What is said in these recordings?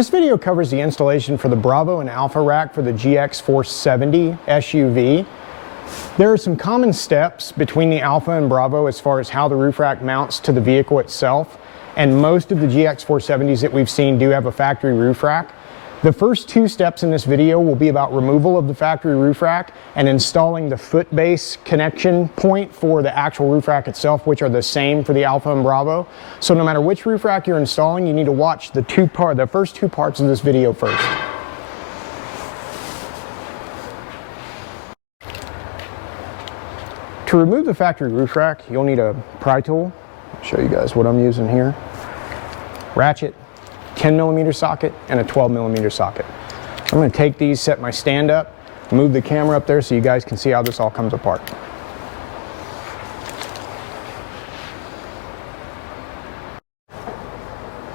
This video covers the installation for the Bravo and Alpha rack for the GX 470 SUV. There are some common steps between the Alpha and Bravo as far as how the roof rack mounts to the vehicle itself, and most of the GX 470s that we've seen do have a factory roof rack. The first two steps in this video will be about removal of the factory roof rack and installing the foot base connection point for the actual roof rack itself, which are the same for the Alpha and Bravo. So no matter which roof rack you're installing, you need to watch the first two parts of this video first. To remove the factory roof rack, you'll need a pry tool. I'll show you guys what I'm using here. Ratchet, 10mm socket, and a 12mm socket. I'm going to take these, set my stand up, move the camera up there so you guys can see how this all comes apart.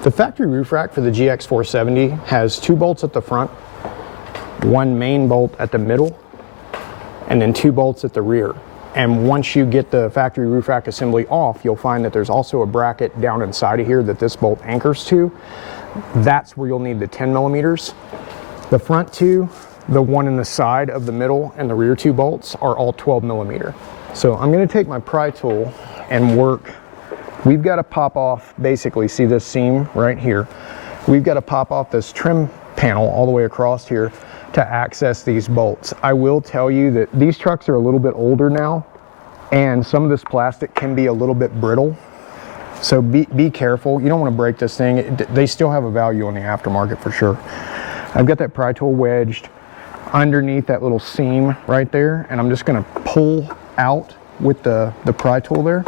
The factory roof rack for the GX 470 has two bolts at the front, one main bolt at the middle, and then two bolts at the rear. And once you get the factory roof rack assembly off, you'll find that there's also a bracket down inside of here that this bolt anchors to. That's where you'll need the 10mm. The front two, the one in the side of the middle, and the rear two bolts are all 12mm. So I'm going to take my pry tool and work. We've got to pop off, basically, see this seam right here. We've got to pop off this trim panel all the way across here to access these bolts. I will tell you that these trucks are a little bit older now, and some of this plastic can be a little bit brittle. So be careful. You don't want to break this thing. They still have a value on the aftermarket for sure. I've got that pry tool wedged underneath that little seam right there, and I'm just going to pull out with the pry tool there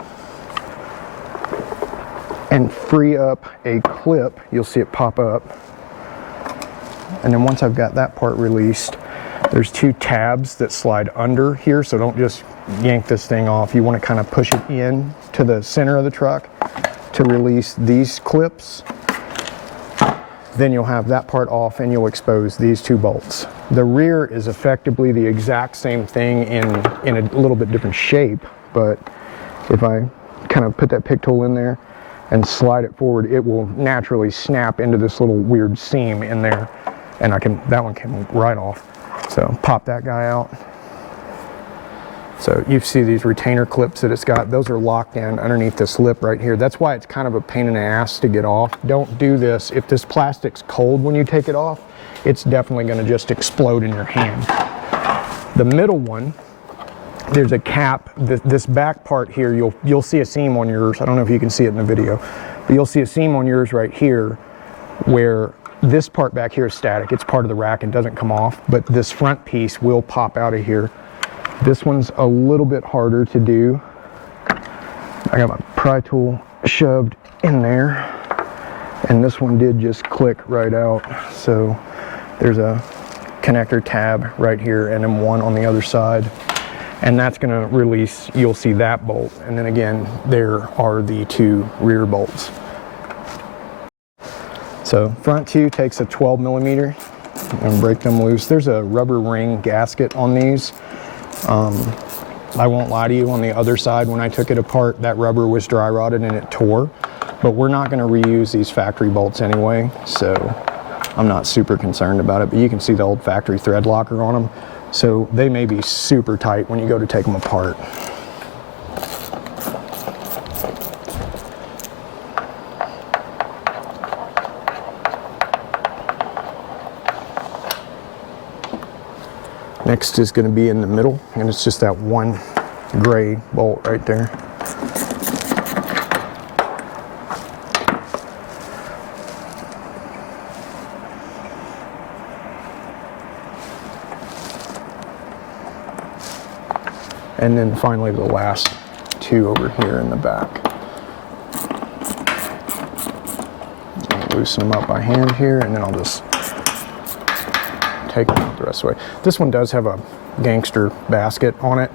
and free up a clip. You'll see it pop up. And then once I've got that part released, there's two tabs that slide under here, so don't just yank this thing off. You want to kind of push it in to the center of the truck to release these clips. Then you'll have that part off and you'll expose these two bolts. The rear is effectively the exact same thing in a little bit different shape, but if I kind of put that pick tool in there and slide it forward, it will naturally snap into this little weird seam in there. And that one came right off. So pop that guy out. So you see these retainer clips that it's got, those are locked in underneath this lip right here. That's why it's kind of a pain in the ass to get off. Don't do this. If this plastic's cold when you take it off, it's definitely going to just explode in your hand. The middle one, there's a cap. This back part here, you'll see a seam on yours. I don't know if you can see it in the video, but you'll see a seam on yours right here where this part back here is static. It's part of the rack and doesn't come off, but this front piece will pop out of here. This one's a little bit harder to do. I got my pry tool shoved in there, and this one did just click right out. So there's a connector tab right here and then one on the other side. And that's going to release, you'll see that bolt. And then again, there are the two rear bolts. So front two takes a 12mm and break them loose. There's a rubber ring gasket on these. I won't lie to you, on the other side when I took it apart, that rubber was dry rotted and it tore. But we're not going to reuse these factory bolts anyway, so I'm not super concerned about it. But you can see the old factory thread locker on them. So they may be super tight when you go to take them apart. Next is going to be in the middle, and it's just that one gray bolt right there. And then finally the last two over here in the back. I'll loosen them up by hand here, and then I'll just take them out the rest of the way. This one does have a gangster basket on it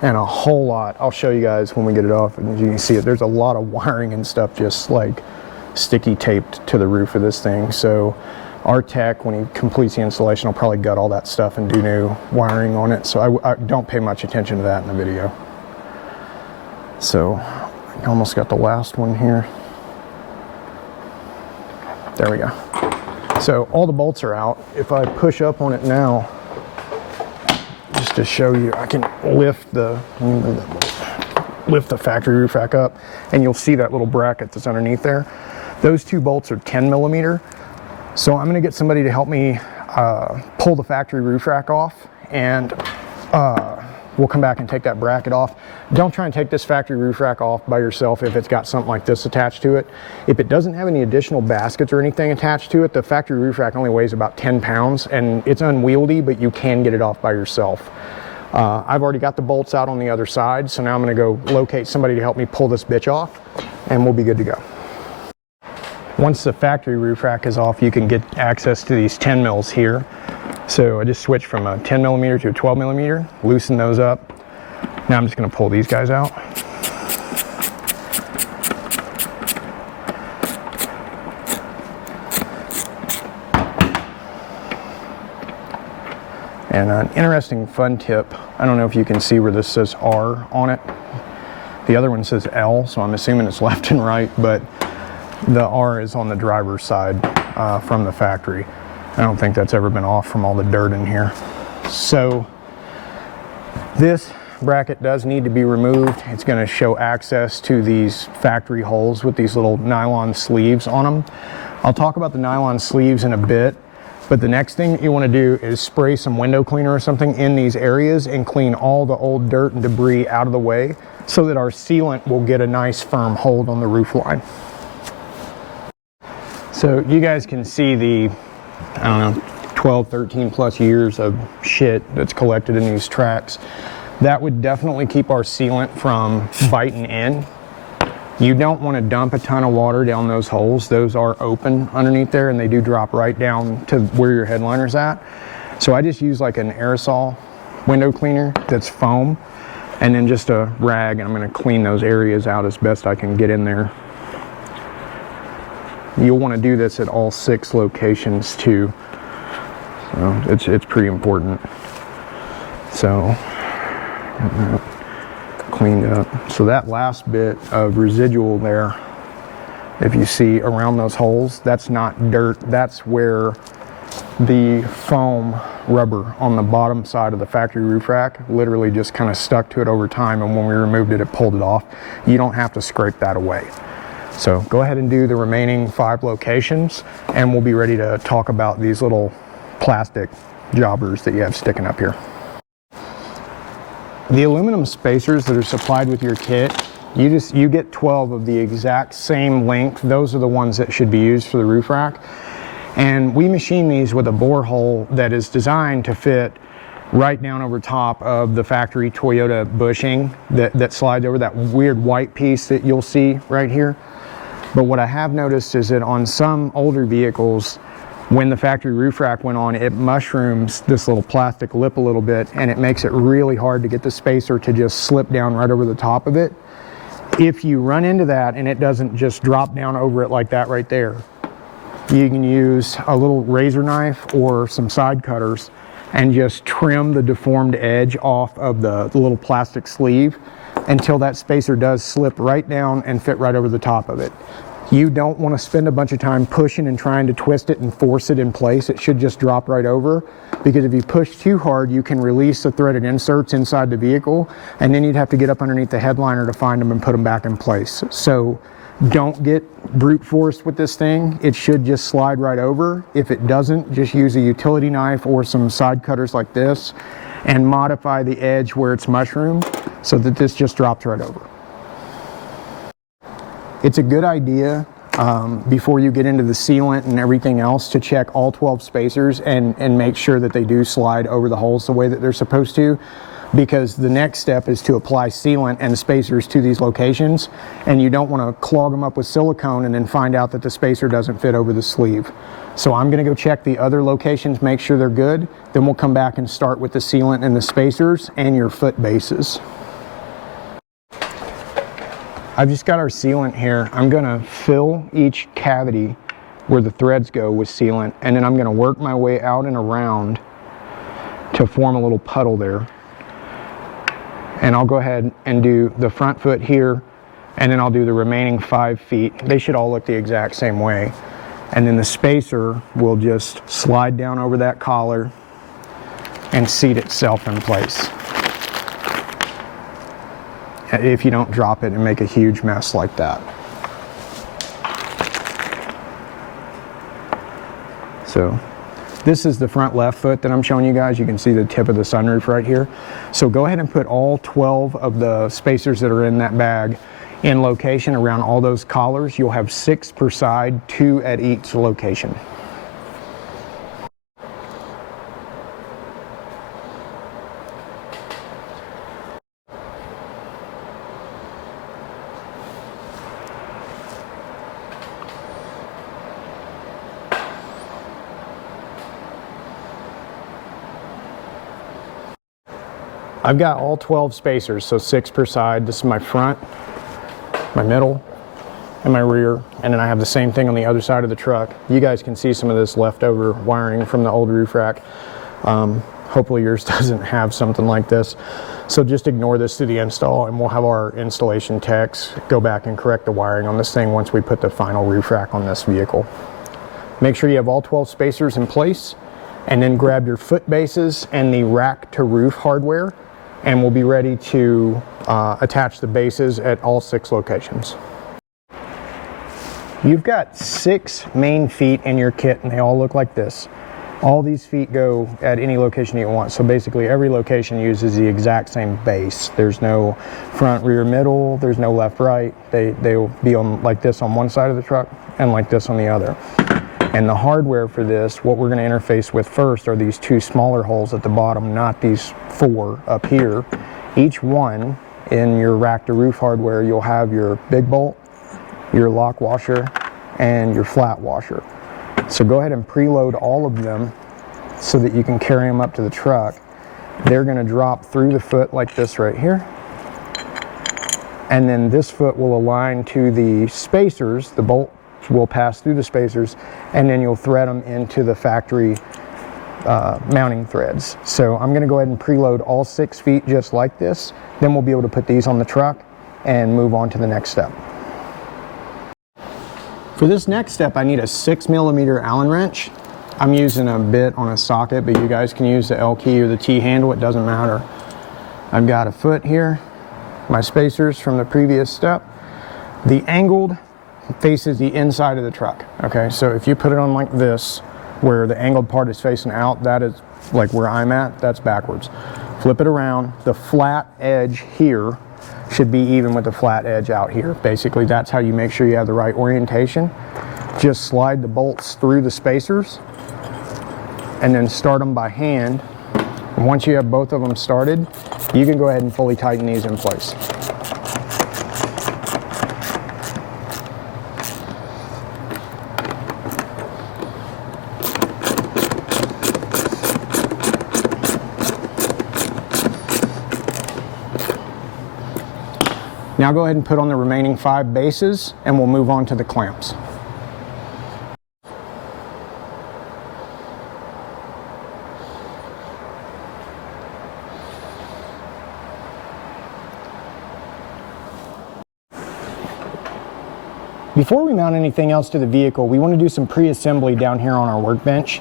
and a whole lot. I'll show you guys when we get it off, and you can see it. There's a lot of wiring and stuff just like sticky taped to the roof of this thing. So our tech, when he completes the installation, will probably gut all that stuff and do new wiring on it. So I don't pay much attention to that in the video. So I almost got the last one here. There we go. So all the bolts are out. If I push up on it now, just to show you, I can lift the factory roof rack up, and you'll see that little bracket that's underneath there. Those two bolts are 10 millimeter. So I'm gonna get somebody to help me pull the factory roof rack off, and we'll come back and take that bracket off. Don't try and take this factory roof rack off by yourself if it's got something like this attached to it. If it doesn't have any additional baskets or anything attached to it, the factory roof rack only weighs about 10 pounds, and it's unwieldy, but you can get it off by yourself. I've already got the bolts out on the other side, so now I'm gonna go locate somebody to help me pull this bitch off, and we'll be good to go. Once the factory roof rack is off, you can get access to these 10 mils here. So I just switched from a 10 millimeter to a 12 millimeter, loosen those up. Now I'm just gonna pull these guys out. And an interesting fun tip, I don't know if you can see where this says R on it. The other one says L, so I'm assuming it's left and right, but the R is on the driver's side from the factory. I don't think that's ever been off from all the dirt in here. So this bracket does need to be removed. It's going to show access to these factory holes with these little nylon sleeves on them. I'll talk about the nylon sleeves in a bit, but the next thing you want to do is spray some window cleaner or something in these areas and clean all the old dirt and debris out of the way so that our sealant will get a nice firm hold on the roof line. So you guys can see the, I don't know, 12, 13 plus years of shit that's collected in these tracks. That would definitely keep our sealant from biting in. You don't want to dump a ton of water down those holes. Those are open underneath there, and they do drop right down to where your headliner's at. So I just use like an aerosol window cleaner that's foam, and then just a rag, and I'm going to clean those areas out as best I can get in there. You'll want to do this at all 6 locations too. So it's pretty important. So cleaned up. So that last bit of residual there, if you see around those holes, that's not dirt. That's where the foam rubber on the bottom side of the factory roof rack literally just kind of stuck to it over time, and when we removed it, it pulled it off. You don't have to scrape that away. So go ahead and do the remaining 5 locations, and we'll be ready to talk about these little plastic jobbers that you have sticking up here. The aluminum spacers that are supplied with your kit, you get 12 of the exact same length. Those are the ones that should be used for the roof rack. And we machine these with a bore hole that is designed to fit right down over top of the factory Toyota bushing that slides over that weird white piece that you'll see right here. But what I have noticed is that on some older vehicles, when the factory roof rack went on, it mushrooms this little plastic lip a little bit, and it makes it really hard to get the spacer to just slip down right over the top of it. If you run into that and it doesn't just drop down over it like that right there, you can use a little razor knife or some side cutters and just trim the deformed edge off of the little plastic sleeve until that spacer does slip right down and fit right over the top of it. You don't want to spend a bunch of time pushing and trying to twist it and force it in place. It should just drop right over, because if you push too hard, you can release the threaded inserts inside the vehicle, and then you'd have to get up underneath the headliner to find them and put them back in place. So don't get brute force with this thing. It should just slide right over. If it doesn't, just use a utility knife or some side cutters like this and modify the edge where it's mushroomed so that this just drops right over. It's a good idea before you get into the sealant and everything else to check all 12 spacers and make sure that they do slide over the holes the way that they're supposed to, because the next step is to apply sealant and spacers to these locations, and you don't want to clog them up with silicone and then find out that the spacer doesn't fit over the sleeve. So I'm going to go check the other locations, make sure they're good, then we'll come back and start with the sealant and the spacers and your foot bases. I've just got our sealant here. I'm gonna fill each cavity where the threads go with sealant, and then I'm gonna work my way out and around to form a little puddle there. And I'll go ahead and do the front foot here, and then I'll do the remaining 5 feet. They should all look the exact same way. And then the spacer will just slide down over that collar and seat itself in place, if you don't drop it and make a huge mess like that. So this is the front left foot that I'm showing you guys. You can see the tip of the sunroof right here. So go ahead and put all 12 of the spacers that are in that bag in location around all those collars. You'll have 6 per side, 2 at each location. I've got all 12 spacers, so 6 per side. This is my front, my middle, and my rear, and then I have the same thing on the other side of the truck. You guys can see some of this leftover wiring from the old roof rack. Hopefully yours doesn't have something like this. So just ignore this through the install, and we'll have our installation techs go back and correct the wiring on this thing once we put the final roof rack on this vehicle. Make sure you have all 12 spacers in place, and then grab your foot bases and the rack to roof hardware, and we'll be ready to attach the bases at all 6 locations. You've got 6 main feet in your kit, and they all look like this. All these feet go at any location you want, so basically every location uses the exact same base. There's no front, rear, middle, there's no left, right. They'll be on like this on one side of the truck and like this on the other. And the hardware for this, what we're going to interface with first are these 2 smaller holes at the bottom, not these 4 up here. Each one in your rack to roof hardware, you'll have your big bolt, your lock washer, and your flat washer. So go ahead and preload all of them so that you can carry them up to the truck. They're going to drop through the foot like this right here. And then this foot will align to the spacers. The bolt will pass through the spacers, and then you'll thread them into the factory mounting threads. So I'm going to go ahead and preload all 6 feet just like this. Then we'll be able to put these on the truck and move on to the next step. For this next step, I need a 6mm Allen wrench. I'm using a bit on a socket, but you guys can use the L key or the T handle, it doesn't matter. I've got a foot here, my spacers from the previous step. The angled faces the inside of the truck. Okay, so if you put it on like this, where the angled part is facing out, that is like where I'm at, that's backwards. Flip it around, the flat edge here should be even with the flat edge out here. Basically, that's how you make sure you have the right orientation. Just slide the bolts through the spacers and then start them by hand. And once you have both of them started, you can go ahead and fully tighten these in place. Now go ahead and put on the remaining 5 bases, and we'll move on to the clamps. Before we mount anything else to the vehicle, we want to do some pre-assembly down here on our workbench.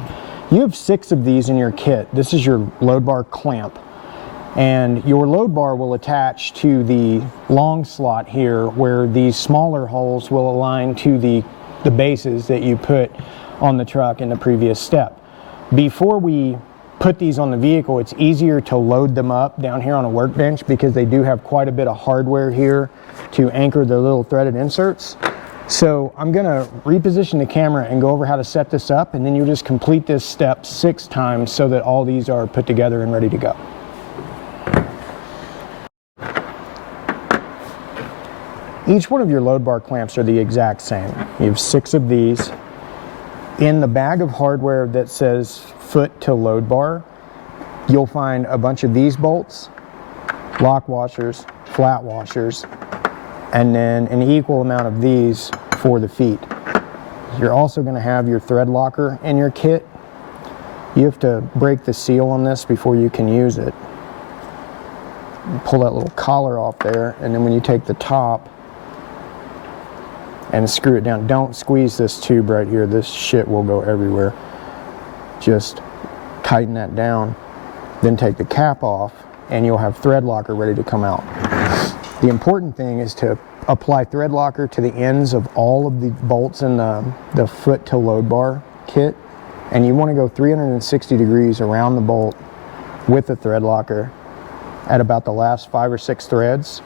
You have 6 of these in your kit. This is your load bar clamp. And your load bar will attach to the long slot here, where these smaller holes will align to the bases that you put on the truck in the previous step. Before we put these on the vehicle, it's easier to load them up down here on a workbench because they do have quite a bit of hardware here to anchor the little threaded inserts. So I'm going to reposition the camera and go over how to set this up, and then you'll just complete this step 6 times so that all these are put together and ready to go. Each one of your load bar clamps are the exact same. You have 6 of these. In the bag of hardware that says foot to load bar, you'll find a bunch of these bolts, lock washers, flat washers, and then an equal amount of these for the feet. You're also going to have your thread locker in your kit. You have to break the seal on this before you can use it. Pull that little collar off there, and then when you take the top and screw it down. Don't squeeze this tube right here. This shit will go everywhere. Just tighten that down, then take the cap off, and you'll have thread locker ready to come out. The important thing is to apply thread locker to the ends of all of the bolts in the foot to load bar kit, and you want to go 360 degrees around the bolt with the thread locker at about the last 5 or 6 threads,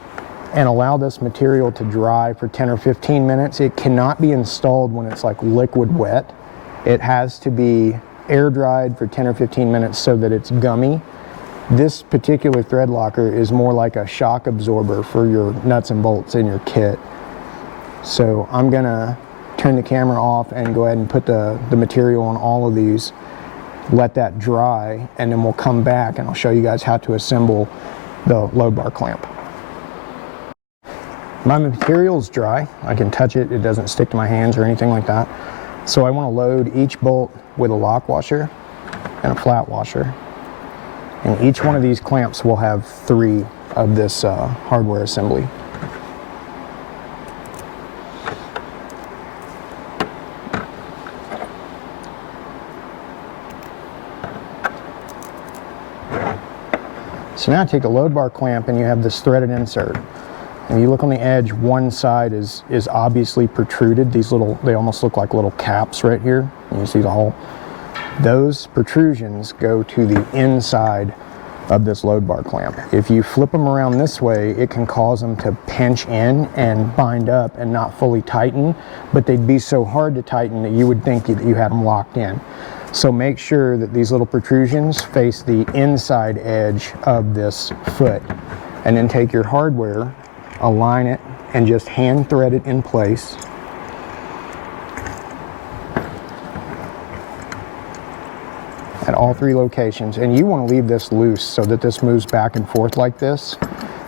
and allow this material to dry for 10 or 15 minutes. It cannot be installed when it's like liquid wet. It has to be air dried for 10 or 15 minutes so that it's gummy. This particular thread locker is more like a shock absorber for your nuts and bolts in your kit. So I'm gonna turn the camera off and go ahead and put the material on all of these, let that dry, and then we'll come back and I'll show you guys how to assemble the load bar clamp. My material's dry. I can touch it. It doesn't stick to my hands or anything like that. So I want to load each bolt with a lock washer and a flat washer. And each one of these clamps will have 3 of this hardware assembly. So now take a load bar clamp and you have this threaded insert. And you look on the edge, one side is obviously protruded. These they almost look like little caps right here. You see the hole? Those protrusions go to the inside of this load bar clamp. If you flip them around this way, it can cause them to pinch in and bind up and not fully tighten, but they'd be so hard to tighten that you would think that you had them locked in. So make sure that these little protrusions face the inside edge of this foot, and then take your hardware, align it, and just hand thread it in place. At all 3 locations, and you want to leave this loose so that this moves back and forth like this.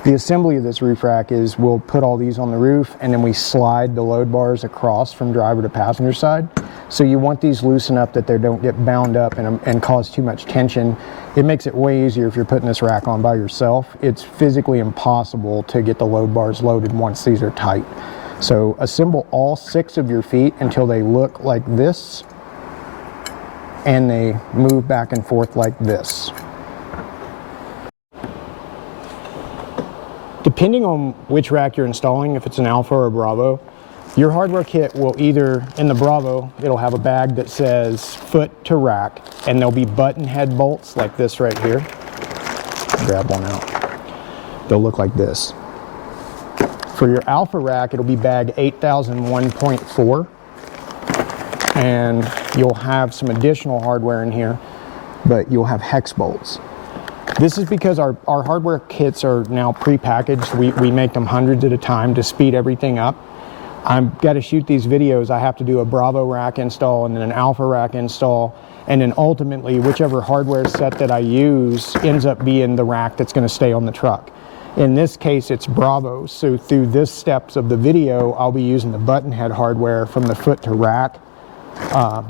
The assembly of this roof rack is we'll put all these on the roof and then we slide the load bars across from driver to passenger side. So you want these loose enough that they don't get bound up and cause too much tension. It makes it way easier if you're putting this rack on by yourself. It's physically impossible to get the load bars loaded once these are tight. So assemble all 6 of your feet until they look like this and they move back and forth like this. Depending on which rack you're installing, if it's an Alpha or a Bravo, your hardware kit will either, in the Bravo, it'll have a bag that says foot to rack, and there'll be button head bolts like this right here. Grab one out. They'll look like this. For your Alpha rack, it'll be bag 8001.4, and you'll have some additional hardware in here, but you'll have hex bolts. This is because our hardware kits are now pre-packaged. We make them hundreds at a time to speed everything up. I've got to shoot these videos. I have to do a Bravo rack install and then an Alpha rack install, and then ultimately whichever hardware set that I use ends up being the rack that's going to stay on the truck. In this case, it's Bravo, so through this steps of the video, I'll be using the button head hardware from the foot to rack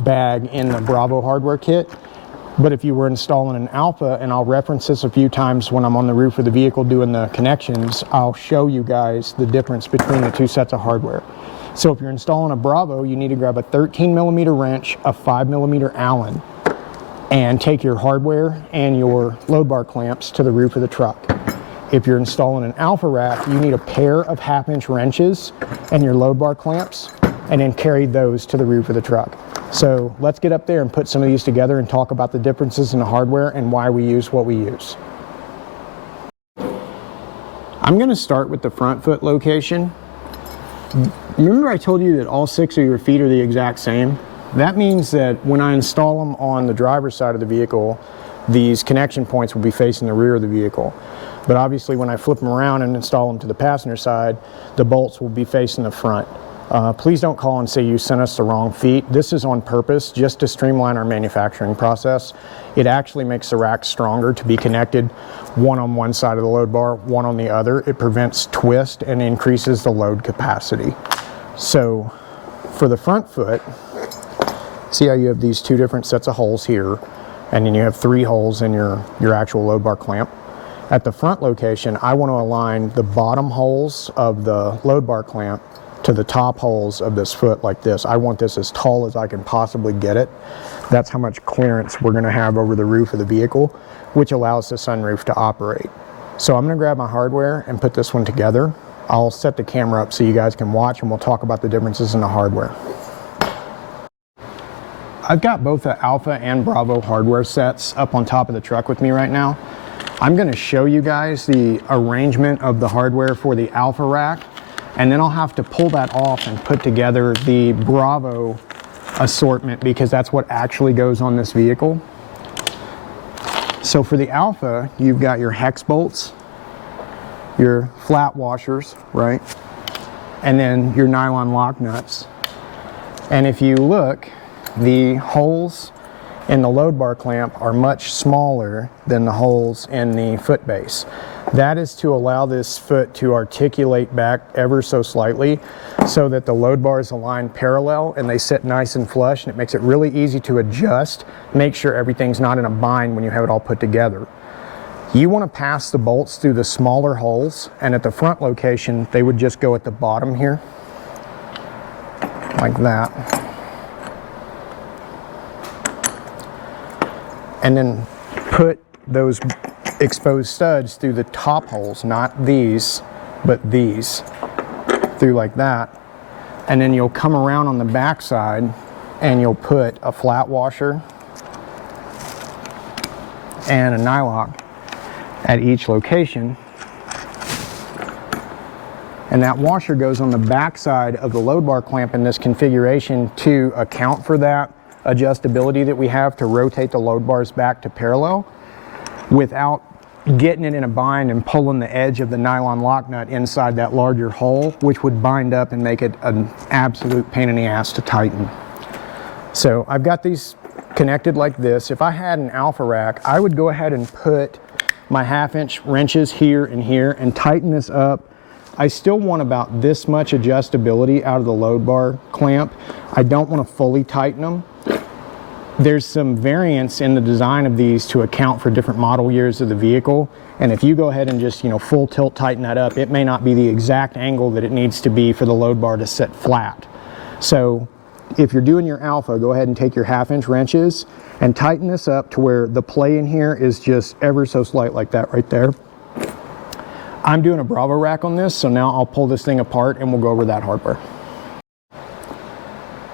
bag in the Bravo hardware kit. But if you were installing an Alpha, and I'll reference this a few times when I'm on the roof of the vehicle doing the connections, I'll show you guys the difference between the 2 sets of hardware. So if you're installing a Bravo, you need to grab a 13mm wrench, a 5mm Allen, and take your hardware and your load bar clamps to the roof of the truck. If you're installing an Alpha rack, you need a pair of 1/2-inch wrenches and your load bar clamps, and then carry those to the roof of the truck. So let's get up there and put some of these together and talk about the differences in the hardware and why we use what we use. I'm going to start with the front foot location. Remember I told you that all 6 of your feet are the exact same? That means that when I install them on the driver's side of the vehicle, these connection points will be facing the rear of the vehicle. But obviously when I flip them around and install them to the passenger side, the bolts will be facing the front. Please don't call and say you sent us the wrong feet. This is on purpose just to streamline our manufacturing process. It actually makes the rack stronger to be connected, one on one side of the load bar, one on the other. It prevents twist and increases the load capacity. So for the front foot, see how you have these 2 different sets of holes here, and then you have 3 holes in your actual load bar clamp. At the front location, I want to align the bottom holes of the load bar clamp to the top holes of this foot like this. I want this as tall as I can possibly get it. That's how much clearance we're going to have over the roof of the vehicle, which allows the sunroof to operate. So I'm going to grab my hardware and put this one together. I'll set the camera up so you guys can watch, and we'll talk about the differences in the hardware. I've got both the Alpha and Bravo hardware sets up on top of the truck with me right now. I'm going to show you guys the arrangement of the hardware for the Alpha rack, and then I'll have to pull that off and put together the Bravo assortment, because that's what actually goes on this vehicle. So for the Alpha, you've got your hex bolts, your flat washers, right? And then your nylon lock nuts. And if you look, the holes in the load bar clamp are much smaller than the holes in the foot base. That is to allow this foot to articulate back ever so slightly so that the load bars align parallel and they sit nice and flush, and it makes it really easy to adjust, make sure everything's not in a bind when you have it all put together. You want to pass the bolts through the smaller holes, and at the front location they would just go at the bottom here like that, and then put those exposed studs through the top holes, not these, but these, through like that. And then you'll come around on the back side and you'll put a flat washer and a nylock at each location. And that washer goes on the back side of the load bar clamp in this configuration to account for that adjustability that we have to rotate the load bars back to parallel without getting it in a bind and pulling the edge of the nylon lock nut inside that larger hole, which would bind up and make it an absolute pain in the ass to tighten. So I've got these connected like this. If I had an Alpha rack, I would go ahead and put my 1/2-inch wrenches here and tighten this up. I still want about this much adjustability out of the load bar clamp. I don't want to fully tighten them. There's some variance in the design of these to account for different model years of the vehicle, and if you go ahead and just, full tilt tighten that up, it may not be the exact angle that it needs to be for the load bar to sit flat. So if you're doing your Alpha, go ahead and take your 1/2-inch wrenches and tighten this up to where the play in here is just ever so slight, like that right there. I'm doing a Bravo rack on this, so now I'll pull this thing apart and we'll go over that hardware.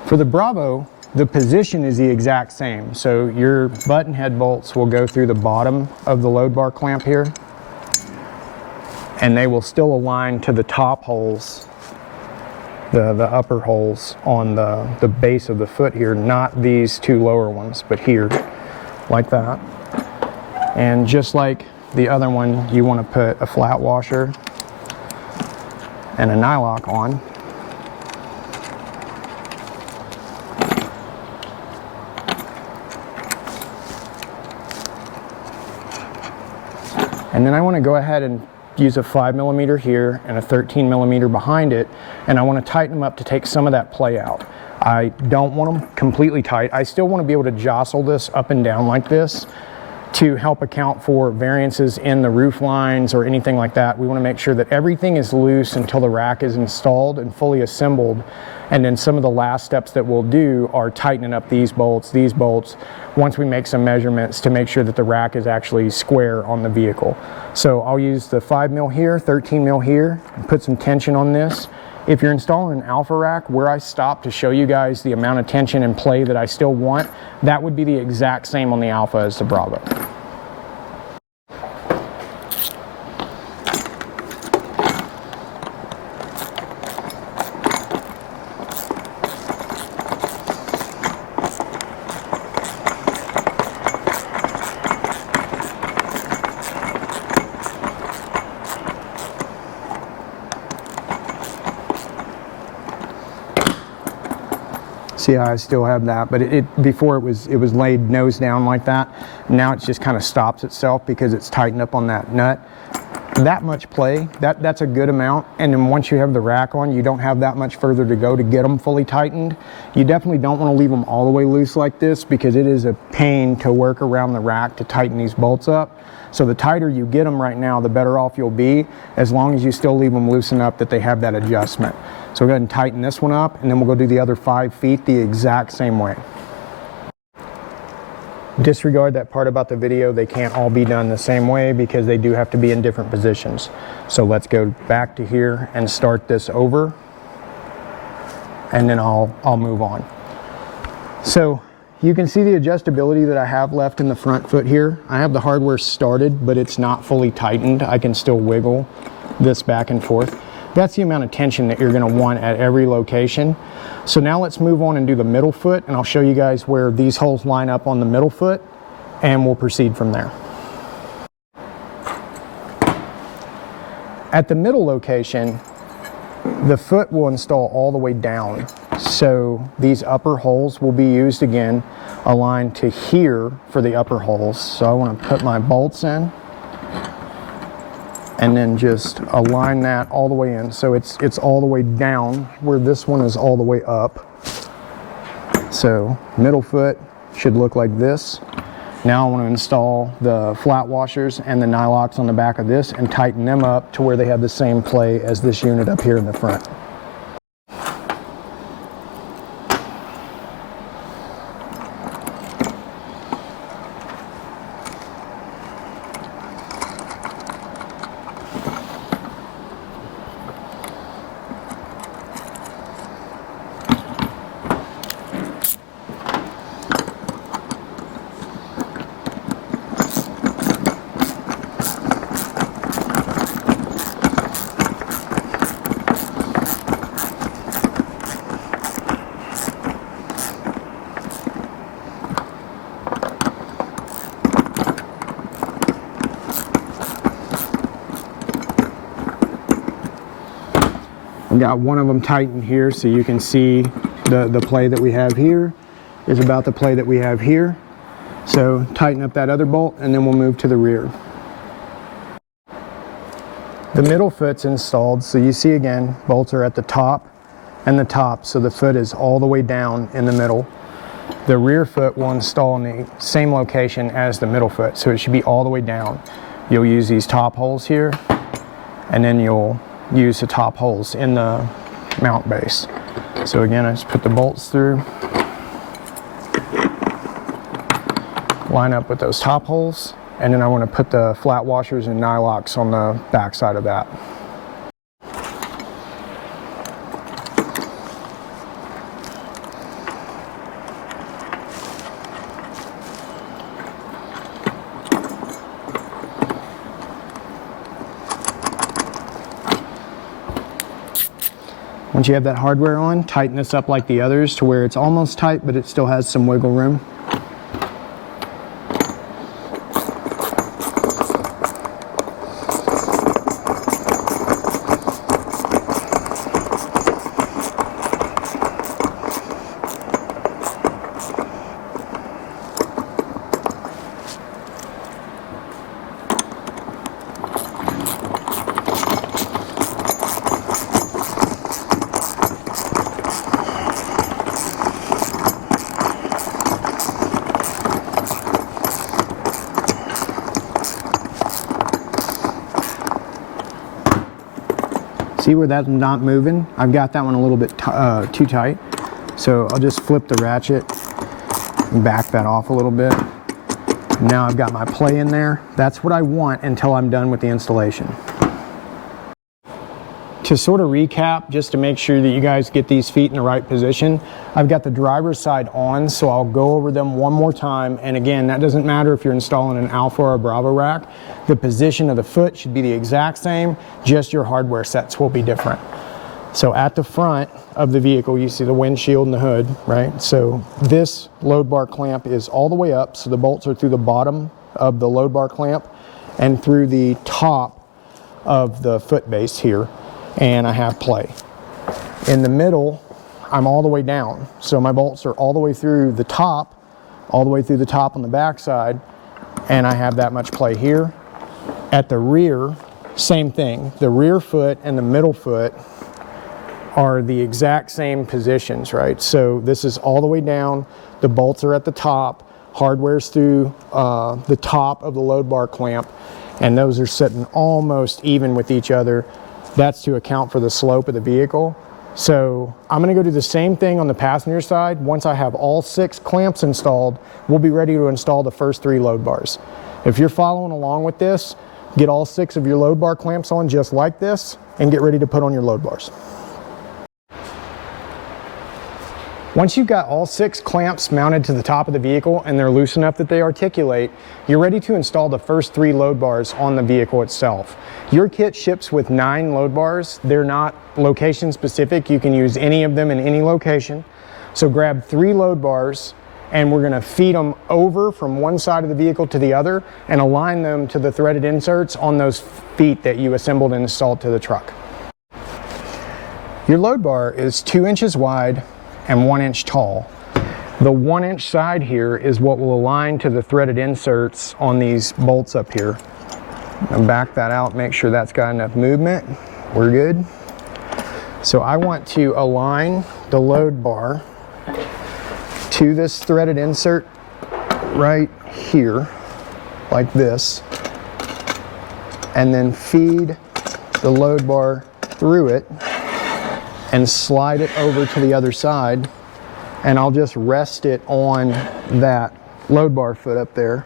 For the Bravo, the position is the exact same. So your button head bolts will go through the bottom of the load bar clamp here, and they will still align to the top holes, the upper holes on the base of the foot here, not these two lower ones, but here, like that. And just like the other one, you want to put a flat washer and a nylock on. And then I want to go ahead and use a 5mm here and a 13mm behind it, and I want to tighten them up to take some of that play out. I don't want them completely tight. I still want to be able to jostle this up and down like this to help account for variances in the roof lines or anything like that. We want to make sure that everything is loose until the rack is installed and fully assembled. And then some of the last steps that we'll do are tightening up these bolts, once we make some measurements to make sure that the rack is actually square on the vehicle. So I'll use the 5mm here, 13mm here, and put some tension on this. If you're installing an Alpha rack, where I stop to show you guys the amount of tension and play that I still want, that would be the exact same on the Alpha as the Bravo. See how I still have that, but before it was laid nose down like that. Now it just kind of stops itself because it's tightened up on that nut. that much play, that's a good amount. And then once you have the rack on, you don't have that much further to go to get them fully tightened. You definitely don't want to leave them all the way loose like this, because it is a pain to work around the rack to tighten these bolts up. So the tighter you get them right now, the better off you'll be, as long as you still leave them loose enough that they have that adjustment. So we'll go ahead and tighten this one up, and then we'll go do the other 5 feet the exact same way. Disregard that part about the video. They can't all be done the same way because they do have to be in different positions. So let's go back to here and start this over, and then I'll move on. So you can see the adjustability that I have left in the front foot here. I have the hardware started, but it's not fully tightened. I can still wiggle this back and forth. That's the amount of tension that you're going to want at every location. So now let's move on and do the middle foot, and I'll show you guys where these holes line up on the middle foot, and we'll proceed from there. At the middle location, the foot will install all the way down. So these upper holes will be used again, aligned to here for the upper holes. So I want to put my bolts in, and then just align that all the way in. So it's all the way down, where this one is all the way up. So middle foot should look like this. Now I want to install the flat washers and the nylocks on the back of this and tighten them up to where they have the same play as this unit up here in the front. Got one of them tightened here, so you can see the play that we have here is about the play that we have here. So tighten up that other bolt, and then we'll move to the rear. The middle foot's installed, so you see again, bolts are at the top and the top, so the foot is all the way down in the middle. The rear foot will install in the same location as the middle foot, so it should be all the way down. You'll use these top holes here, and then you'll use the top holes in the mount base. So again, I just put the bolts through, line up with those top holes, and then I want to put the flat washers and nylocks on the back side of that. Once you have that hardware on, tighten this up like the others to where it's almost tight, but it still has some wiggle room. See where that's not moving? I've got that one a little bit too tight. So I'll just flip the ratchet and back that off a little bit. Now I've got my play in there. That's what I want until I'm done with the installation. To sort of recap, just to make sure that you guys get these feet in the right position, I've got the driver's side on, so I'll go over them one more time. And again, that doesn't matter if you're installing an Alpha or a Bravo rack. The position of the foot should be the exact same, just your hardware sets will be different. So at the front of the vehicle, you see the windshield and the hood, right? So this load bar clamp is all the way up, so the bolts are through the bottom of the load bar clamp and through the top of the foot base here. And I have play. In the middle, I'm all the way down. So my bolts are all the way through the top, all the way through the top on the back side, and I have that much play here. At the rear, same thing. The rear foot and the middle foot are the exact same positions, right? So this is all the way down. The bolts are at the top. Hardware's through the top of the load bar clamp, and those are sitting almost even with each other. That's to account for the slope of the vehicle. So I'm going to go do the same thing on the passenger side. Once I have all 6 clamps installed, we'll be ready to install the first 3 load bars. If you're following along with this, get all 6 of your load bar clamps on just like this and get ready to put on your load bars. Once you've got all 6 clamps mounted to the top of the vehicle and they're loose enough that they articulate, you're ready to install the first 3 load bars on the vehicle itself. Your kit ships with 9 load bars. They're not location specific. You can use any of them in any location. So grab 3 load bars and we're going to feed them over from one side of the vehicle to the other and align them to the threaded inserts on those feet that you assembled and installed to the truck. Your load bar is 2 inches wide and 1 inch tall. The 1 inch side here is what will align to the threaded inserts on these bolts up here. And back that out, make sure that's got enough movement. We're good. So I want to align the load bar to this threaded insert right here, like this, and then feed the load bar through it and slide it over to the other side, and I'll just rest it on that load bar foot up there.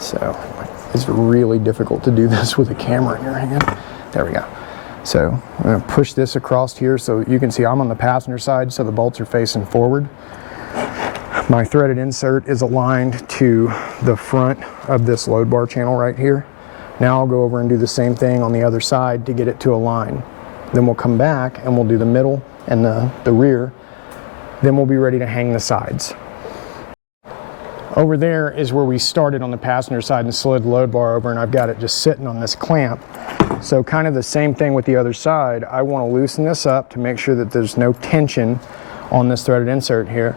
So it's really difficult to do this with a camera in your hand. There we go. So I'm going to push this across here so you can see I'm on the passenger side, so the bolts are facing forward. My threaded insert is aligned to the front of this load bar channel right here. Now I'll go over and do the same thing on the other side to get it to align. Then we'll come back and we'll do the middle and the rear. Then we'll be ready to hang the sides. Over there is where we started on the passenger side and slid the load bar over, and I've got it just sitting on this clamp. So kind of the same thing with the other side. I want to loosen this up to make sure that there's no tension on this threaded insert here.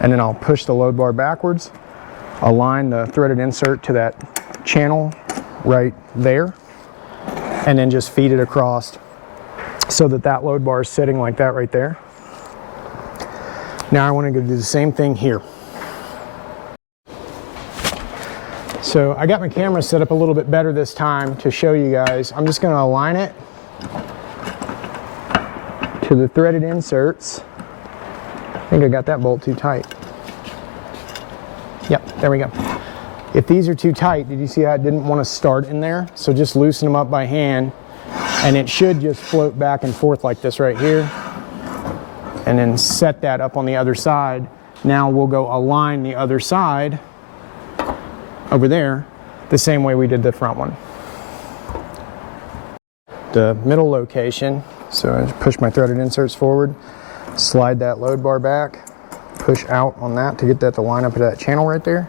And then I'll push the load bar backwards, align the threaded insert to that channel right there, and then just feed it across so that that load bar is sitting like that right there. Now I want to go do the same thing here. So I got my camera set up a little bit better this time to show you guys. I'm just going to align it to the threaded inserts. I think I got that bolt too tight. Yep, there we go. If these are too tight, did you see how I didn't want to start in there? So just loosen them up by hand, and it should just float back and forth like this right here. And then set that up on the other side. Now we'll go align the other side over there the same way we did the front one. The middle location, so I just push my threaded inserts forward, slide that load bar back, push out on that to get that to line up to that channel right there,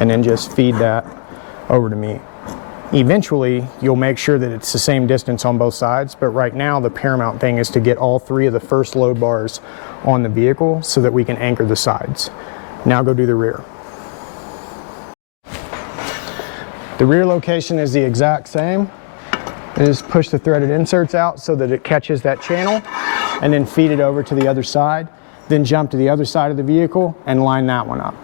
and then just feed that over to me. Eventually, you'll make sure that it's the same distance on both sides, but right now the paramount thing is to get all 3 of the first load bars on the vehicle so that we can anchor the sides. Now go do the rear. The rear location is the exact same. Just push the threaded inserts out so that it catches that channel, and then feed it over to the other side. Then jump to the other side of the vehicle and line that one up.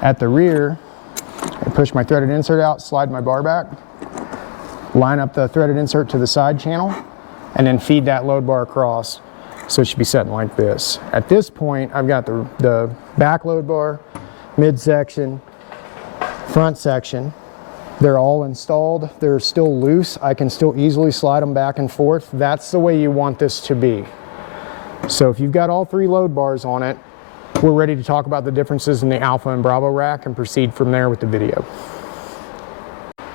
At the rear, I push my threaded insert out, slide my bar back, line up the threaded insert to the side channel, and then feed that load bar across. So it should be sitting like this. At this point, I've got the back load bar, midsection, front section. They're all installed. They're still loose. I can still easily slide them back and forth. That's the way you want this to be. So if you've got all 3 load bars on it, we're ready to talk about the differences in the Alpha and Bravo rack and proceed from there with the video.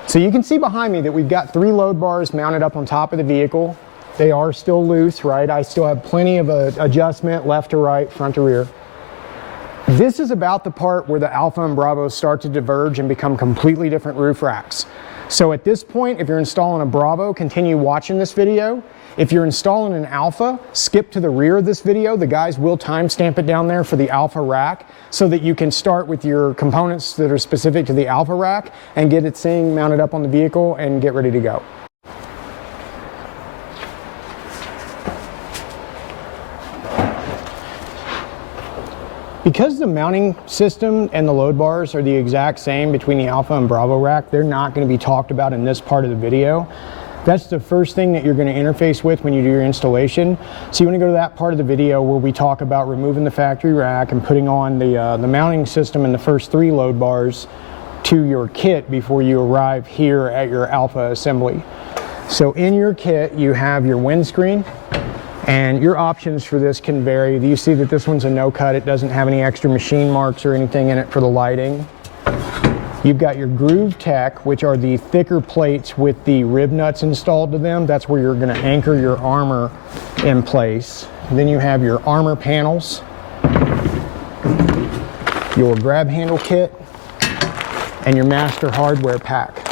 So you can see behind me that we've got 3 load bars mounted up on top of the vehicle. They are still loose, right? I still have plenty of adjustment left to right, front to rear. This is about the part where the Alpha and Bravo start to diverge and become completely different roof racks. So at this point, if you're installing a Bravo, continue watching this video. If you're installing an Alpha, skip to the rear of this video. The guys will timestamp it down there for the Alpha rack so that you can start with your components that are specific to the Alpha rack and get it thing mounted up on the vehicle and get ready to go. Because the mounting system and the load bars are the exact same between the Alpha and Bravo rack, they're not going to be talked about in this part of the video. That's the first thing that you're going to interface with when you do your installation. So you want to go to that part of the video where we talk about removing the factory rack and putting on the mounting system and the first 3 load bars to your kit before you arrive here at your Alpha assembly. So in your kit, you have your windscreen. And your options for this can vary. You see that this one's a no-cut. It doesn't have any extra machine marks or anything in it for the lighting. You've got your Groove Tech, which are the thicker plates with the rib nuts installed to them. That's where you're going to anchor your armor in place. And then you have your armor panels, your grab handle kit, and your master hardware pack.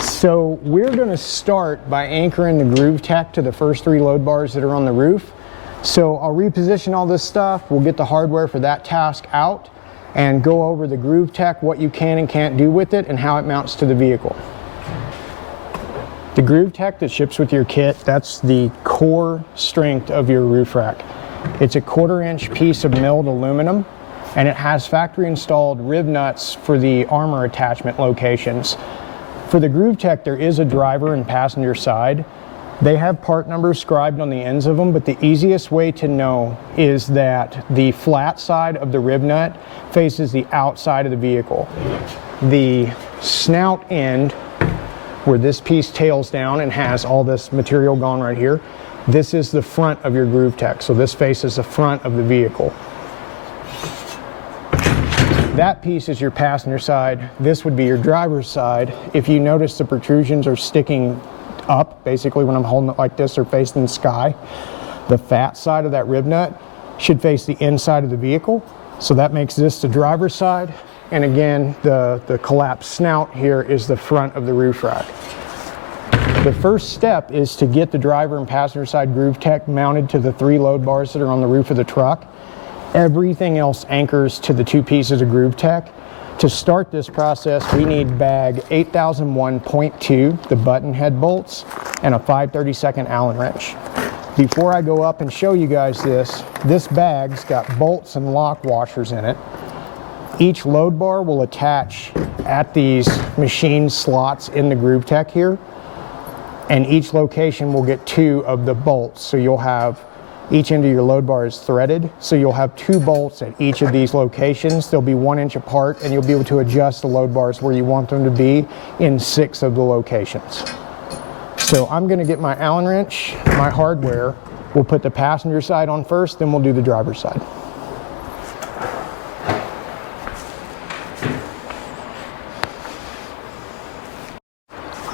So we're going to start by anchoring the Groove Tech to the first 3 load bars that are on the roof. So I'll reposition all this stuff. We'll get the hardware for that task out and go over the Groove Tech, what you can and can't do with it, and how it mounts to the vehicle. The Groove Tech that ships with your kit, that's the core strength of your roof rack. It's a 1/4 inch piece of milled aluminum, and it has factory installed rib nuts for the armor attachment locations. For the Groove Tech, there is a driver and passenger side. They have part numbers scribed on the ends of them, but the easiest way to know is that the flat side of the rib nut faces the outside of the vehicle. The snout end, where this piece tails down and has all this material gone right here, this is the front of your Groove Tech. So this faces the front of the vehicle. That piece is your passenger side. This would be your driver's side. If you notice, the protrusions are sticking up, basically when I'm holding it like this, or facing the sky. The fat side of that rib nut should face the inside of the vehicle. So that makes this the driver's side. And again, the collapsed snout here is the front of the roof rack. The first step is to get the driver and passenger side Groove Tech mounted to the 3 load bars that are on the roof of the truck. Everything else anchors to the 2 pieces of Groove Tech. To start this process, we need bag 8001.2, the button head bolts, and a 5/32 Allen wrench. Before I go up and show you guys this bag's got bolts and lock washers in it. Each load bar will attach at these machine slots in the Groove Tech here, and each location will get 2 of the bolts. So you'll have each end of your load bar is threaded, so you'll have 2 bolts at each of these locations. They'll be 1 inch apart, and you'll be able to adjust the load bars where you want them to be in 6 of the locations. So I'm going to get my Allen wrench, my hardware. We'll put the passenger side on first, then we'll do the driver's side.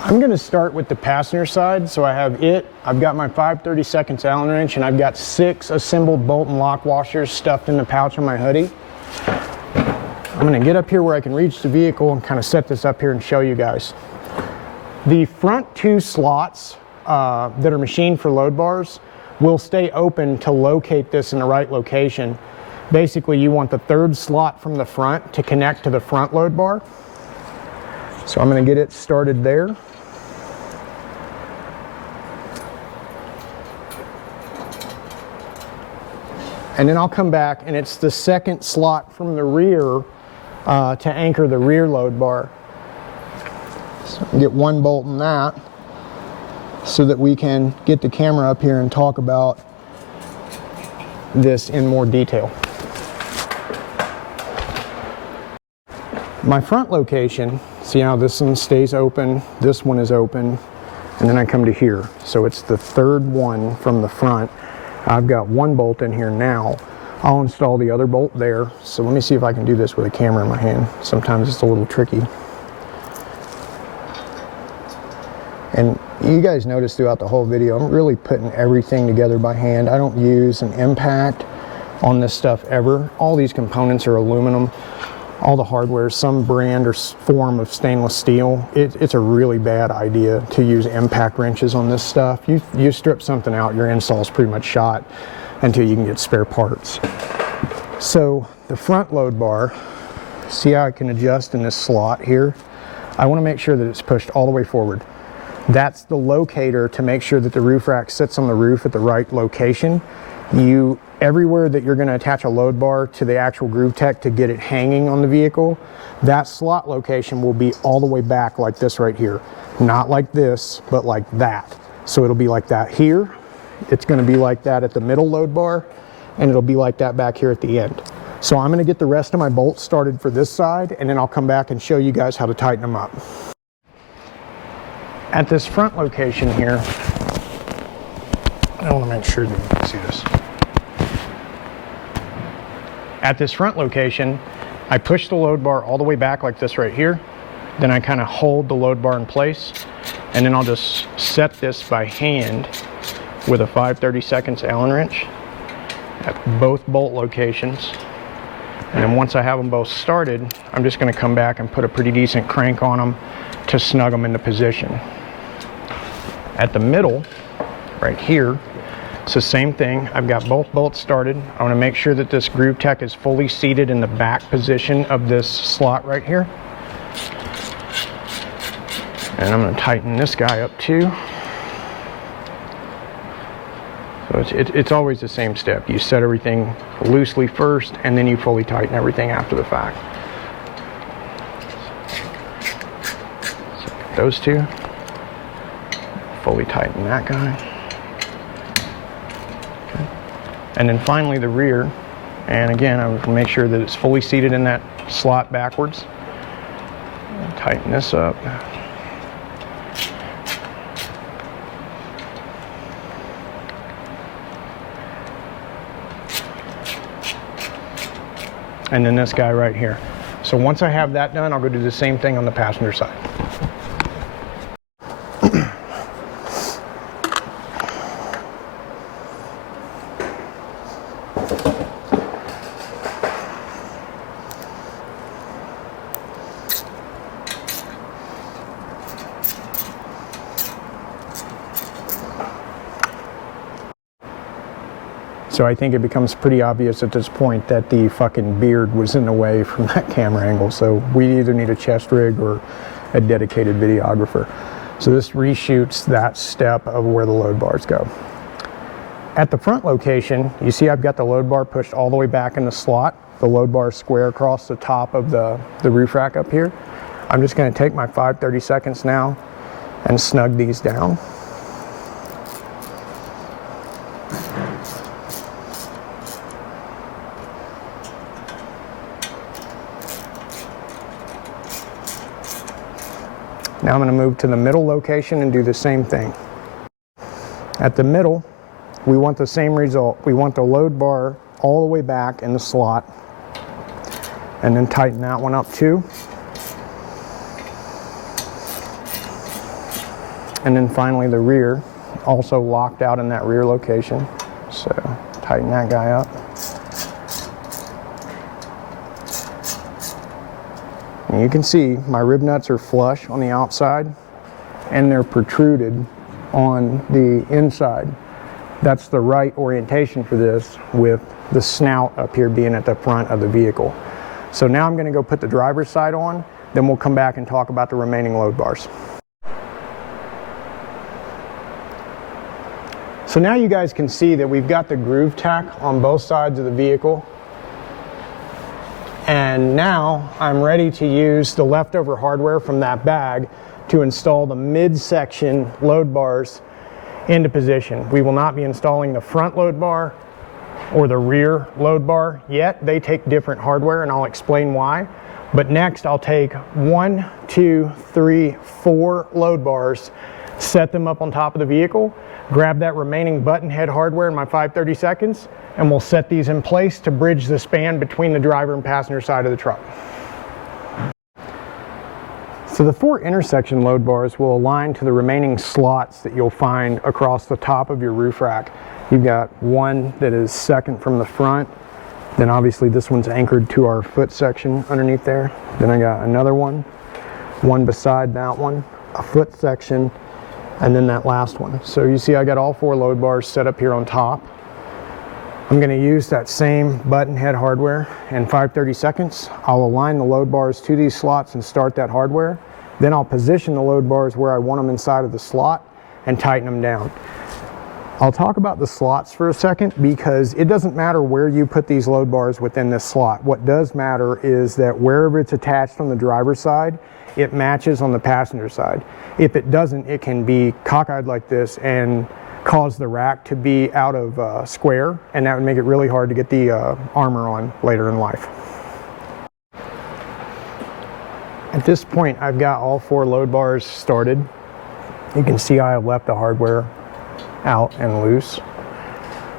I'm going to start with the passenger side. So I have I've got my 5/32 Allen wrench, and I've got 6 assembled bolt and lock washers stuffed in the pouch on my hoodie. I'm going to get up here where I can reach the vehicle and kind of set this up here and show you guys. The front 2 slots that are machined for load bars will stay open to locate this in the right location. Basically, you want the 3rd slot from the front to connect to the front load bar. So I'm going to get it started there. And then I'll come back, and it's the 2nd slot from the rear to anchor the rear load bar. So get 1 bolt in that so that we can get the camera up here and talk about this in more detail. My front location, see how this one stays open, this one is open, and then I come to here. So it's the 3rd one from the front. I've got 1 bolt in here now. I'll install the other bolt there. So let me see if I can do this with a camera in my hand. Sometimes it's a little tricky. And you guys notice throughout the whole video, I'm really putting everything together by hand. I don't use an impact on this stuff ever. All these components are aluminum. all the hardware, some brand or form of stainless steel. It's a really bad idea to use impact wrenches on this stuff. You strip something out, your install's pretty much shot until you can get spare parts. So the front load bar, see how I can adjust in this slot here? I want to make sure that it's pushed all the way forward. That's the locator to make sure that the roof rack sits on the roof at the right location. Everywhere that you're going to attach a load bar to the actual groove tech to get it hanging on the vehicle, that slot location will be all the way back like this right here. Not like this, but like that. So it'll be like that here. It's going to be like that at the middle load bar, and it'll be like that back here at the end. So I'm going to get the rest of my bolts started for this side, and then I'll come back and show you guys how to tighten them up. At this front location here, I want to make sure that you can see this. At this front location, I push the load bar all the way back like this right here. Then I kind of hold the load bar in place, and then I'll just set this by hand with a 5/32 Allen wrench at both bolt locations. And then once I have them both started, I'm just going to come back and put a pretty decent crank on them to snug them into position. At the middle, right here, it's the same thing. I've got both bolts started. I want to make sure that this groove tech is fully seated in the back position of this slot right here. And I'm going to tighten this guy up too. So it's always the same step. You set everything loosely first, and then you fully tighten everything after the fact. So those two. Fully tighten that guy. And then finally the rear, and again I would make sure that it's fully seated in that slot backwards. And tighten this up. And then this guy right here. So once I have that done, I'll go do the same thing on the passenger side. So I think it becomes pretty obvious at this point that the fucking beard was in the way from that camera angle. So we either need a chest rig or a dedicated videographer. So this reshoots that step of where the load bars go. At the front location, you see I've got the load bar pushed all the way back in the slot. The load bar is square across the top of the roof rack up here. I'm just going to take my 5/32 now and snug these down. Now I'm going to move to the middle location and do the same thing. At the middle, we want the same result. We want the load bar all the way back in the slot, and then tighten that one up too. And then finally the rear, also locked out in that rear location. So tighten that guy up. And you can see my rib nuts are flush on the outside and they're protruded on the inside. That's the right orientation for this, with the snout up here being at the front of the vehicle. So now I'm going to go put the driver's side on, then we'll come back and talk about the remaining load bars. So now you guys can see that we've got the groove tack on both sides of the vehicle. And now I'm ready to use the leftover hardware from that bag to install the midsection load bars into position. We will not be installing the front load bar or the rear load bar yet. They take different hardware, and I'll explain why. But next I'll take 1, 2, 3, 4 load bars, set them up on top of the vehicle, grab that remaining button head hardware in my 5/32, and we'll set these in place to bridge the span between the driver and passenger side of the truck. So the 4 intersection load bars will align to the remaining slots that you'll find across the top of your roof rack. You've got one that is second from the front, Then obviously this one's anchored to our foot section underneath there. Then I got another one beside that one, a foot section, and then that last one. So you see I got all 4 load bars set up here on top. I'm going to use that same button head hardware in 5/32. I'll align the load bars to these slots and start that hardware. Then I'll position the load bars where I want them inside of the slot and tighten them down. I'll talk about the slots for a second because it doesn't matter where you put these load bars within this slot. What does matter is that wherever it's attached on the driver's side, it matches on the passenger side. If it doesn't, it can be cockeyed like this and cause the rack to be out of square, and that would make it really hard to get the armor on later in life. At this point, I've got all 4 load bars started. You can see I have left the hardware out and loose.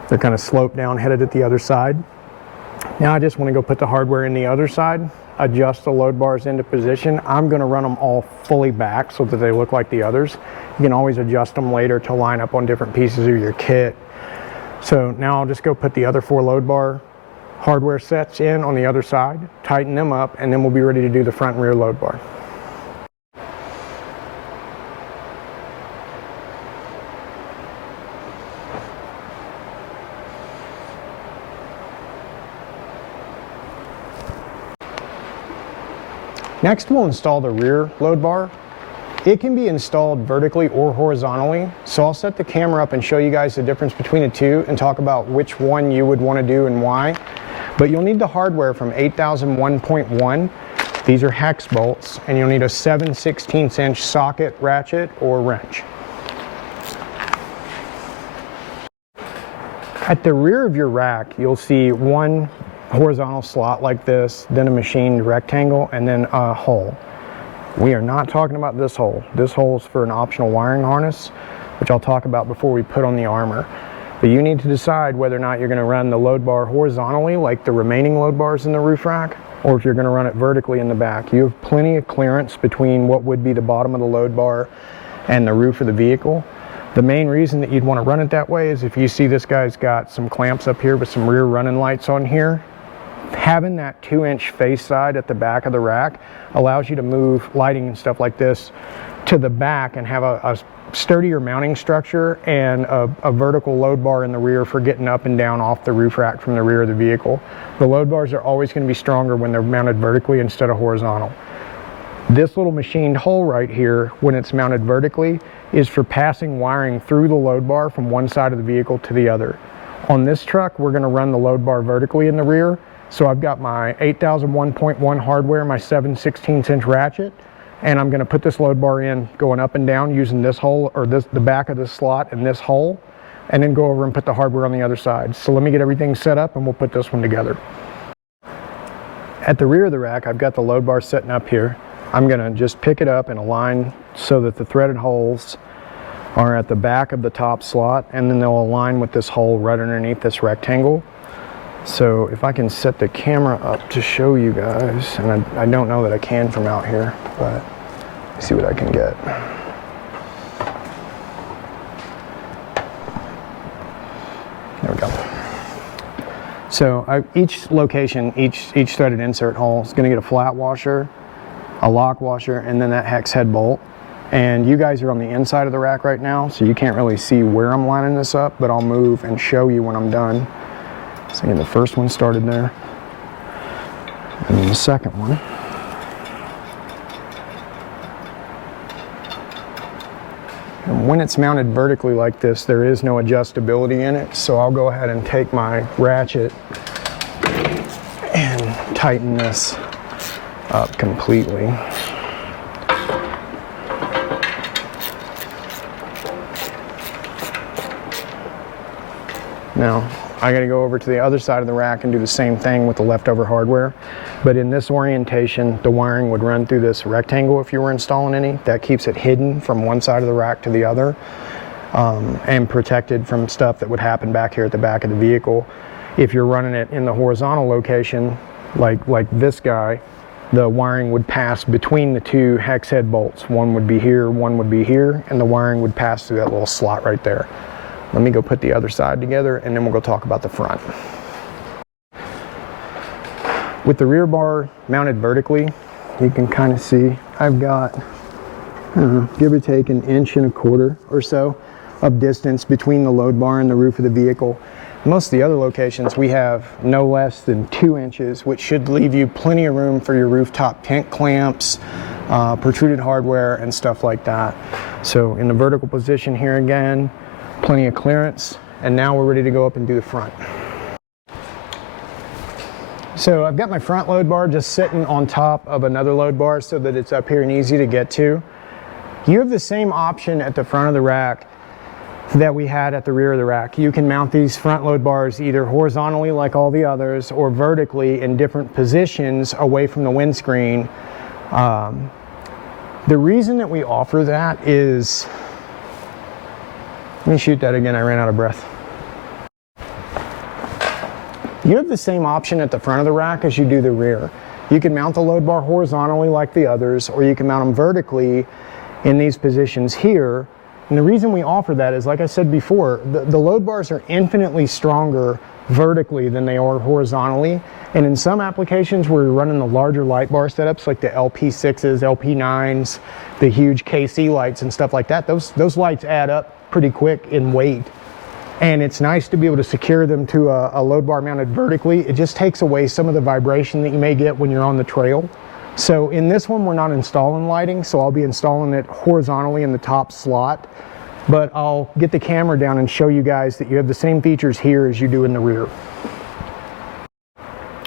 They're kind of sloped down, headed at the other side. Now I just want to go put the hardware in the other side, adjust the load bars into position. I'm going to run them all fully back so that they look like the others. You can always adjust them later to line up on different pieces of your kit. So now I'll just go put the other 4 load bar hardware sets in on the other side, tighten them up, and then we'll be ready to do the front and rear load bar. Next, we'll install the rear load bar. It can be installed vertically or horizontally, so I'll set the camera up and show you guys the difference between the two and talk about which one you would want to do and why. But you'll need the hardware from 8001.1. These are hex bolts, and you'll need a 7/16" socket, ratchet, or wrench. At the rear of your rack, you'll see one horizontal slot like this, then a machined rectangle, and then a hole. We are not talking about this hole. This hole is for an optional wiring harness, which I'll talk about before we put on the armor. But you need to decide whether or not you're going to run the load bar horizontally like the remaining load bars in the roof rack, or if you're going to run it vertically in the back. You have plenty of clearance between what would be the bottom of the load bar and the roof of the vehicle. The main reason that you'd want to run it that way is if you see this guy's got some clamps up here with some rear running lights on here. Having that 2-inch face side at the back of the rack allows you to move lighting and stuff like this to the back and have a sturdier mounting structure and a vertical load bar in the rear for getting up and down off the roof rack from the rear of the vehicle. The load bars are always going to be stronger when they're mounted vertically instead of horizontal. This little machined hole right here, when it's mounted vertically, is for passing wiring through the load bar from one side of the vehicle to the other. On this truck, we're going to run the load bar vertically in the rear. So I've got my 8001.1 hardware, my 7/16" ratchet, and I'm going to put this load bar in going up and down using this hole, or the back of this slot and this hole, and then go over and put the hardware on the other side. So let me get everything set up and we'll put this one together. At the rear of the rack, I've got the load bar setting up here. I'm going to just pick it up and align so that the threaded holes are at the back of the top slot, and then they'll align with this hole right underneath this rectangle. So if I can set the camera up to show you guys, and I don't know that I can from out here, but let's see what I can get. There we go. So each location, each threaded insert hole is going to get a flat washer, a lock washer, and then that hex head bolt. And you guys are on the inside of the rack right now, so you can't really see where I'm lining this up, but I'll move and show you when I'm done. So again, the first one started there, and then the second one. And when it's mounted vertically like this, there is no adjustability in it, so I'll go ahead and take my ratchet and tighten this up completely. Now, I gotta go over to the other side of the rack and do the same thing with the leftover hardware. But in this orientation, the wiring would run through this rectangle if you were installing any. That keeps it hidden from one side of the rack to the other, and protected from stuff that would happen back here at the back of the vehicle. If you're running it in the horizontal location, like this guy, the wiring would pass between the two hex head bolts. One would be here, one would be here, and the wiring would pass through that little slot right there. Let me go put the other side together, and then we'll go talk about the front. With the rear bar mounted vertically, you can kind of see I've got, I don't know, give or take 1.25 inches or so of distance between the load bar and the roof of the vehicle. Most of the other locations we have no less than 2 inches, which should leave you plenty of room for your rooftop tent clamps, protruded hardware, and stuff like that. So in the vertical position here again, plenty of clearance, and now we're ready to go up and do the front. So I've got my front load bar just sitting on top of another load bar so that it's up here and easy to get to. You have the same option at the front of the rack that we had at the rear of the rack. You can mount these front load bars either horizontally like all the others or vertically in different positions away from the windscreen. The reason that we offer that is, let me shoot that again, I ran out of breath. You have the same option at the front of the rack as you do the rear. You can mount the load bar horizontally like the others, or you can mount them vertically in these positions here. And the reason we offer that is, like I said before, the load bars are infinitely stronger vertically than they are horizontally. And in some applications where you're running the larger light bar setups like the LP6s, LP9s, the huge KC lights and stuff like that, those lights add up pretty quick in weight. And it's nice to be able to secure them to a load bar mounted vertically. It just takes away some of the vibration that you may get when you're on the trail. So in this one, we're not installing lighting, so I'll be installing it horizontally in the top slot. But I'll get the camera down and show you guys that you have the same features here as you do in the rear.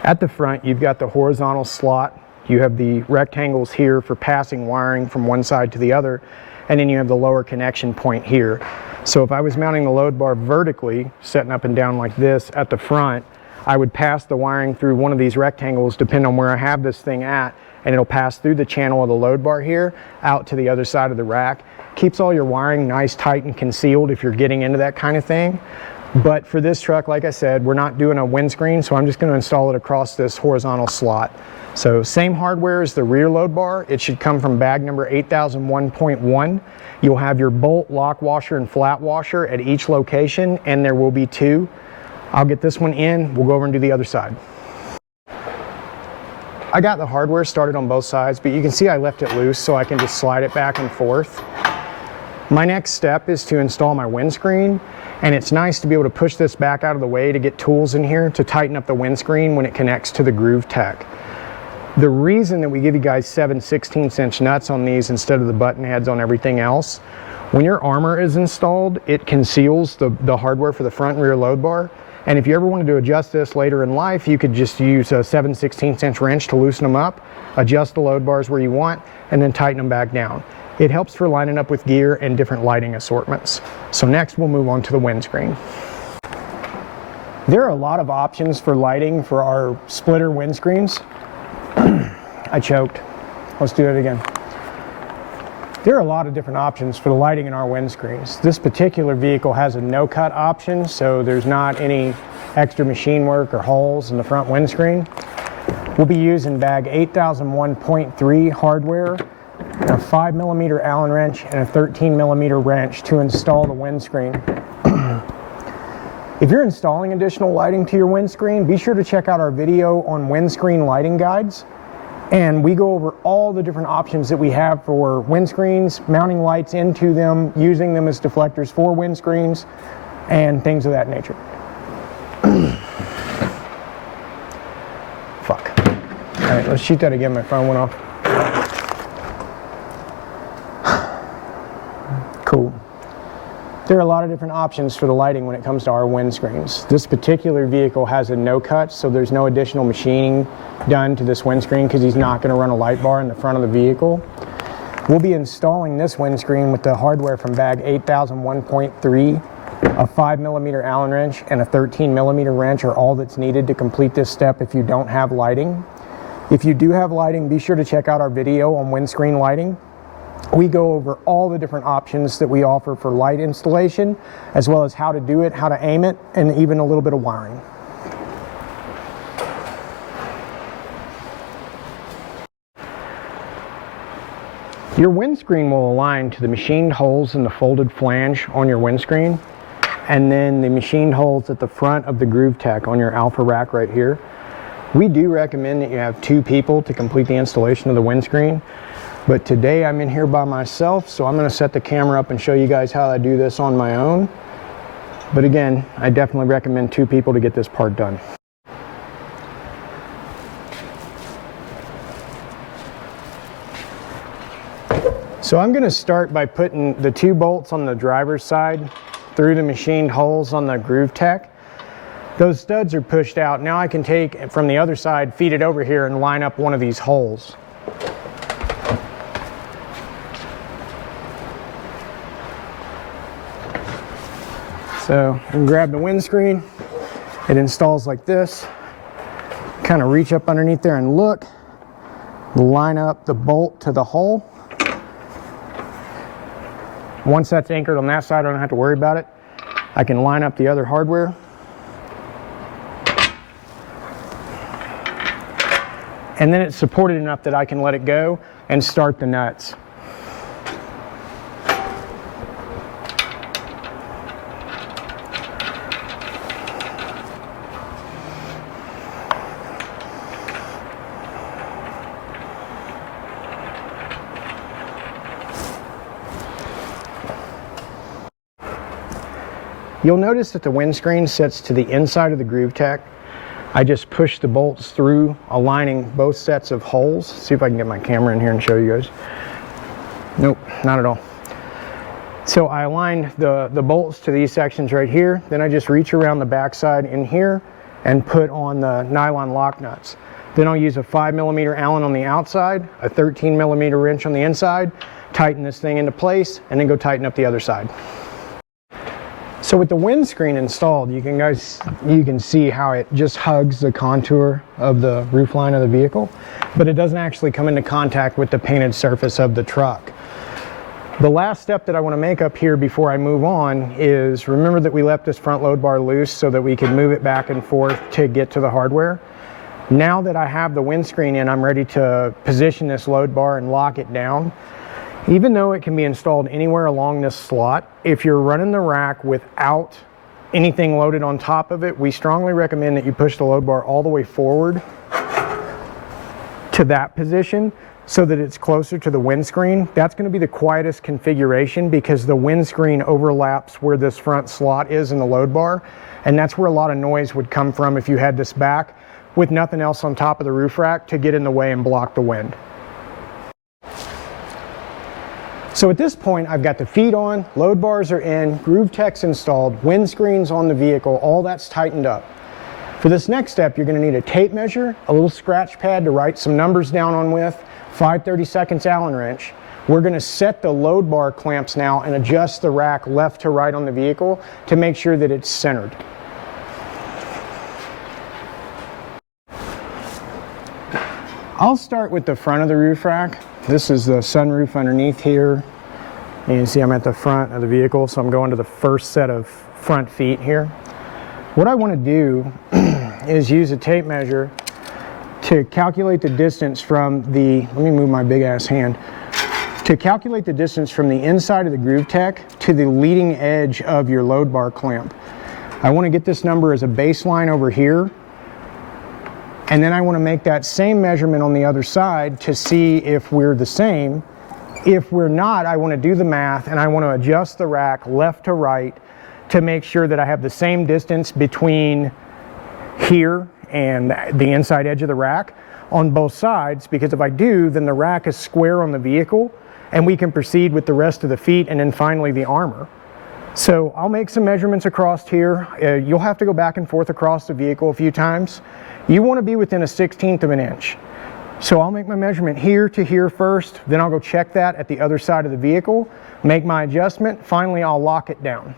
At the front, you've got the horizontal slot. You have the rectangles here for passing wiring from one side to the other, and then you have the lower connection point here. So if I was mounting the load bar vertically, setting up and down like this at the front, I would pass the wiring through one of these rectangles depending on where I have this thing at, and it'll pass through the channel of the load bar here out to the other side of the rack. Keeps all your wiring nice, tight, and concealed if you're getting into that kind of thing. But for this truck, like I said, we're not doing a windscreen, so I'm just going to install it across this horizontal slot. So same hardware as the rear load bar. It should come from bag number 8001.1. You'll have your bolt, lock washer, and flat washer at each location, and there will be 2. I'll get this one in, we'll go over and do the other side. I got the hardware started on both sides, but you can see I left it loose so I can just slide it back and forth. My next step is to install my windscreen, and it's nice to be able to push this back out of the way to get tools in here to tighten up the windscreen when it connects to the Groove Tech. The reason that we give you guys 7 16-inch nuts on these instead of the button heads on everything else, when your armor is installed, it conceals the hardware for the front and rear load bar. And if you ever wanted to adjust this later in life, you could just use a 7 16-inch wrench to loosen them up, adjust the load bars where you want, and then tighten them back down. It helps for lining up with gear and different lighting assortments. So next we'll move on to the windscreen. There are a lot of options for lighting for our splitter windscreens. I choked. Let's do it again. There are a lot of different options for the lighting in our windscreens. This particular vehicle has a no-cut option, so there's not any extra machine work or holes in the front windscreen. We'll be using bag 8001.3 hardware, a 5mm Allen wrench, and a 13mm wrench to install the windscreen. If you're installing additional lighting to your windscreen, be sure to check out our video on windscreen lighting guides. And we go over all the different options that we have for windscreens, mounting lights into them, using them as deflectors for windscreens, and things of that nature. Fuck. All right, let's shoot that again. My phone went off. Cool. There are a lot of different options for the lighting when it comes to our windscreens. This particular vehicle has a no cut, so there's no additional machining done to this windscreen because he's not going to run a light bar in the front of the vehicle. We'll be installing this windscreen with the hardware from bag 8001.3. A 5mm Allen wrench and a 13mm wrench are all that's needed to complete this step if you don't have lighting. If you do have lighting, be sure to check out our video on windscreen lighting. We go over all the different options that we offer for light installation, as well as how to do it, how to aim it, and even a little bit of wiring. Your windscreen will align to the machined holes in the folded flange on your windscreen, and then the machined holes at the front of the Groove Tech on your Alpha rack right here. We do recommend that you have 2 people to complete the installation of the windscreen, but today I'm in here by myself, so I'm going to set the camera up and show you guys how I do this on my own. But again, I definitely recommend 2 people to get this part done. So I'm going to start by putting the 2 bolts on the driver's side through the machined holes on the groove tech. Those studs are pushed out. Now I can take from the other side, feed it over here, and line up one of these holes. So I can grab the windscreen. It installs like this. Kind of reach up underneath there and look. Line up the bolt to the hole. Once that's anchored on that side, I don't have to worry about it. I can line up the other hardware. And then it's supported enough that I can let it go and start the nuts. You'll notice that the windscreen sits to the inside of the groove tech. I just push the bolts through, aligning both sets of holes. See if I can get my camera in here and show you guys. Nope, not at all. So I aligned the bolts to these sections right here. Then I just reach around the backside in here and put on the nylon lock nuts. Then I'll use a 5mm Allen on the outside, a 13mm wrench on the inside, tighten this thing into place, and then go tighten up the other side. So with the windscreen installed, you can see how it just hugs the contour of the roofline of the vehicle, but it doesn't actually come into contact with the painted surface of the truck. The last step that I want to make up here before I move on is, remember that we left this front load bar loose so that we could move it back and forth to get to the hardware. Now that I have the windscreen in, I'm ready to position this load bar and lock it down. Even though it can be installed anywhere along this slot, if you're running the rack without anything loaded on top of it, we strongly recommend that you push the load bar all the way forward to that position so that it's closer to the windscreen. That's going to be the quietest configuration because the windscreen overlaps where this front slot is in the load bar, and that's where a lot of noise would come from if you had this back with nothing else on top of the roof rack to get in the way and block the wind. So at this point, I've got the feet on, load bars are in, groove tech's installed, windscreens on the vehicle, all that's tightened up. For this next step, you're going to need a tape measure, a little scratch pad to write some numbers down on with, 5/32 Allen wrench. We're going to set the load bar clamps now and adjust the rack left to right on the vehicle to make sure that it's centered. I'll start with the front of the roof rack. This is the sunroof underneath here. You can see I'm at the front of the vehicle, so I'm going to the first set of front feet here. What I want to do is use a tape measure to calculate the distance from the, let me move my big ass hand, to calculate the distance from the inside of the groove tech to the leading edge of your load bar clamp. I want to get this number as a baseline over here. And then I want to make that same measurement on the other side to see if we're the same. If we're not, I want to do the math and I want to adjust the rack left to right to make sure that I have the same distance between here and the inside edge of the rack on both sides, because if I do, then the rack is square on the vehicle and we can proceed with the rest of the feet and then finally the armor. So I'll make some measurements across here. You'll have to go back and forth across the vehicle a few times. You want to be within a 1/16 of an inch. So I'll make my measurement here to here first, then I'll go check that at the other side of the vehicle, make my adjustment, finally I'll lock it down.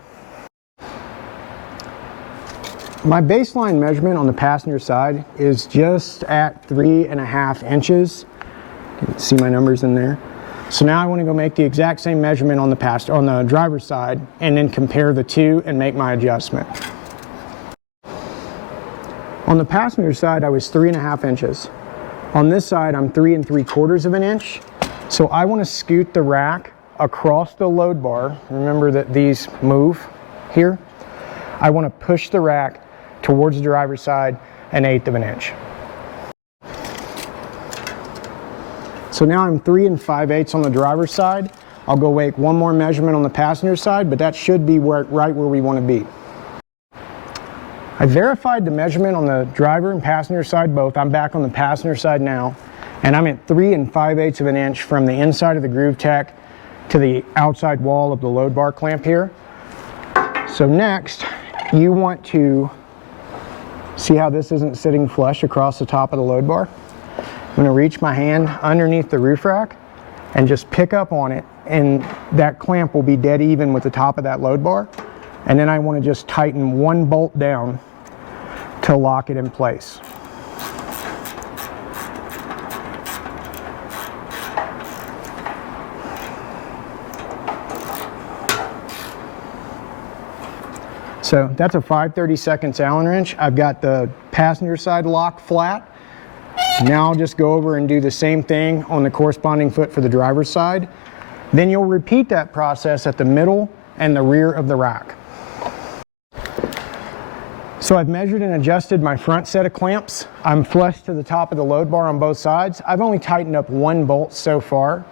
My baseline measurement on the passenger side is just at 3.5 inches. You can see my numbers in there. So now I want to go make the exact same measurement on the driver's side and then compare the two and make my adjustment. On the passenger side, I was 3.5 inches. On this side, I'm 3 3/4 of an inch. So I want to scoot the rack across the load bar. Remember that these move here. I want to push the rack towards the driver's side 1/8 of an inch. So now I'm 3 5/8 on the driver's side. I'll go make one more measurement on the passenger side, but that should be right where we want to be. I verified the measurement on the driver and passenger side both. I'm back on the passenger side now, and I'm at 3 5/8 of an inch from the inside of the groove tack to the outside wall of the load bar clamp here. So next, you want to see how this isn't sitting flush across the top of the load bar. I'm going to reach my hand underneath the roof rack and just pick up on it, and that clamp will be dead even with the top of that load bar. And then I want to just tighten one bolt down to lock it in place. So that's a 5/32 Allen wrench. I've got the passenger side lock flat. Now I'll just go over and do the same thing on the corresponding foot for the driver's side. Then you'll repeat that process at the middle and the rear of the rack. So I've measured and adjusted my front set of clamps. I'm flush to the top of the load bar on both sides. I've only tightened up one bolt so far.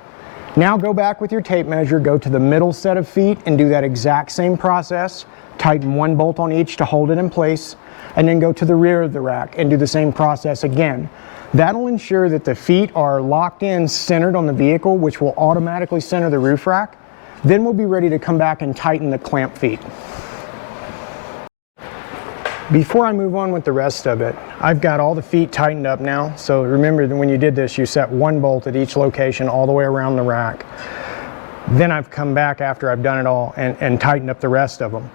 Now go back with your tape measure, go to the middle set of feet and do that exact same process. Tighten one bolt on each to hold it in place, and then go to the rear of the rack and do the same process again. That'll ensure that the feet are locked in, centered on the vehicle, which will automatically center the roof rack. Then we'll be ready to come back and tighten the clamp feet. Before I move on with the rest of it, I've got all the feet tightened up now. So remember that when you did this, you set one bolt at each location all the way around the rack. Then I've come back after I've done it all and tightened up the rest of them.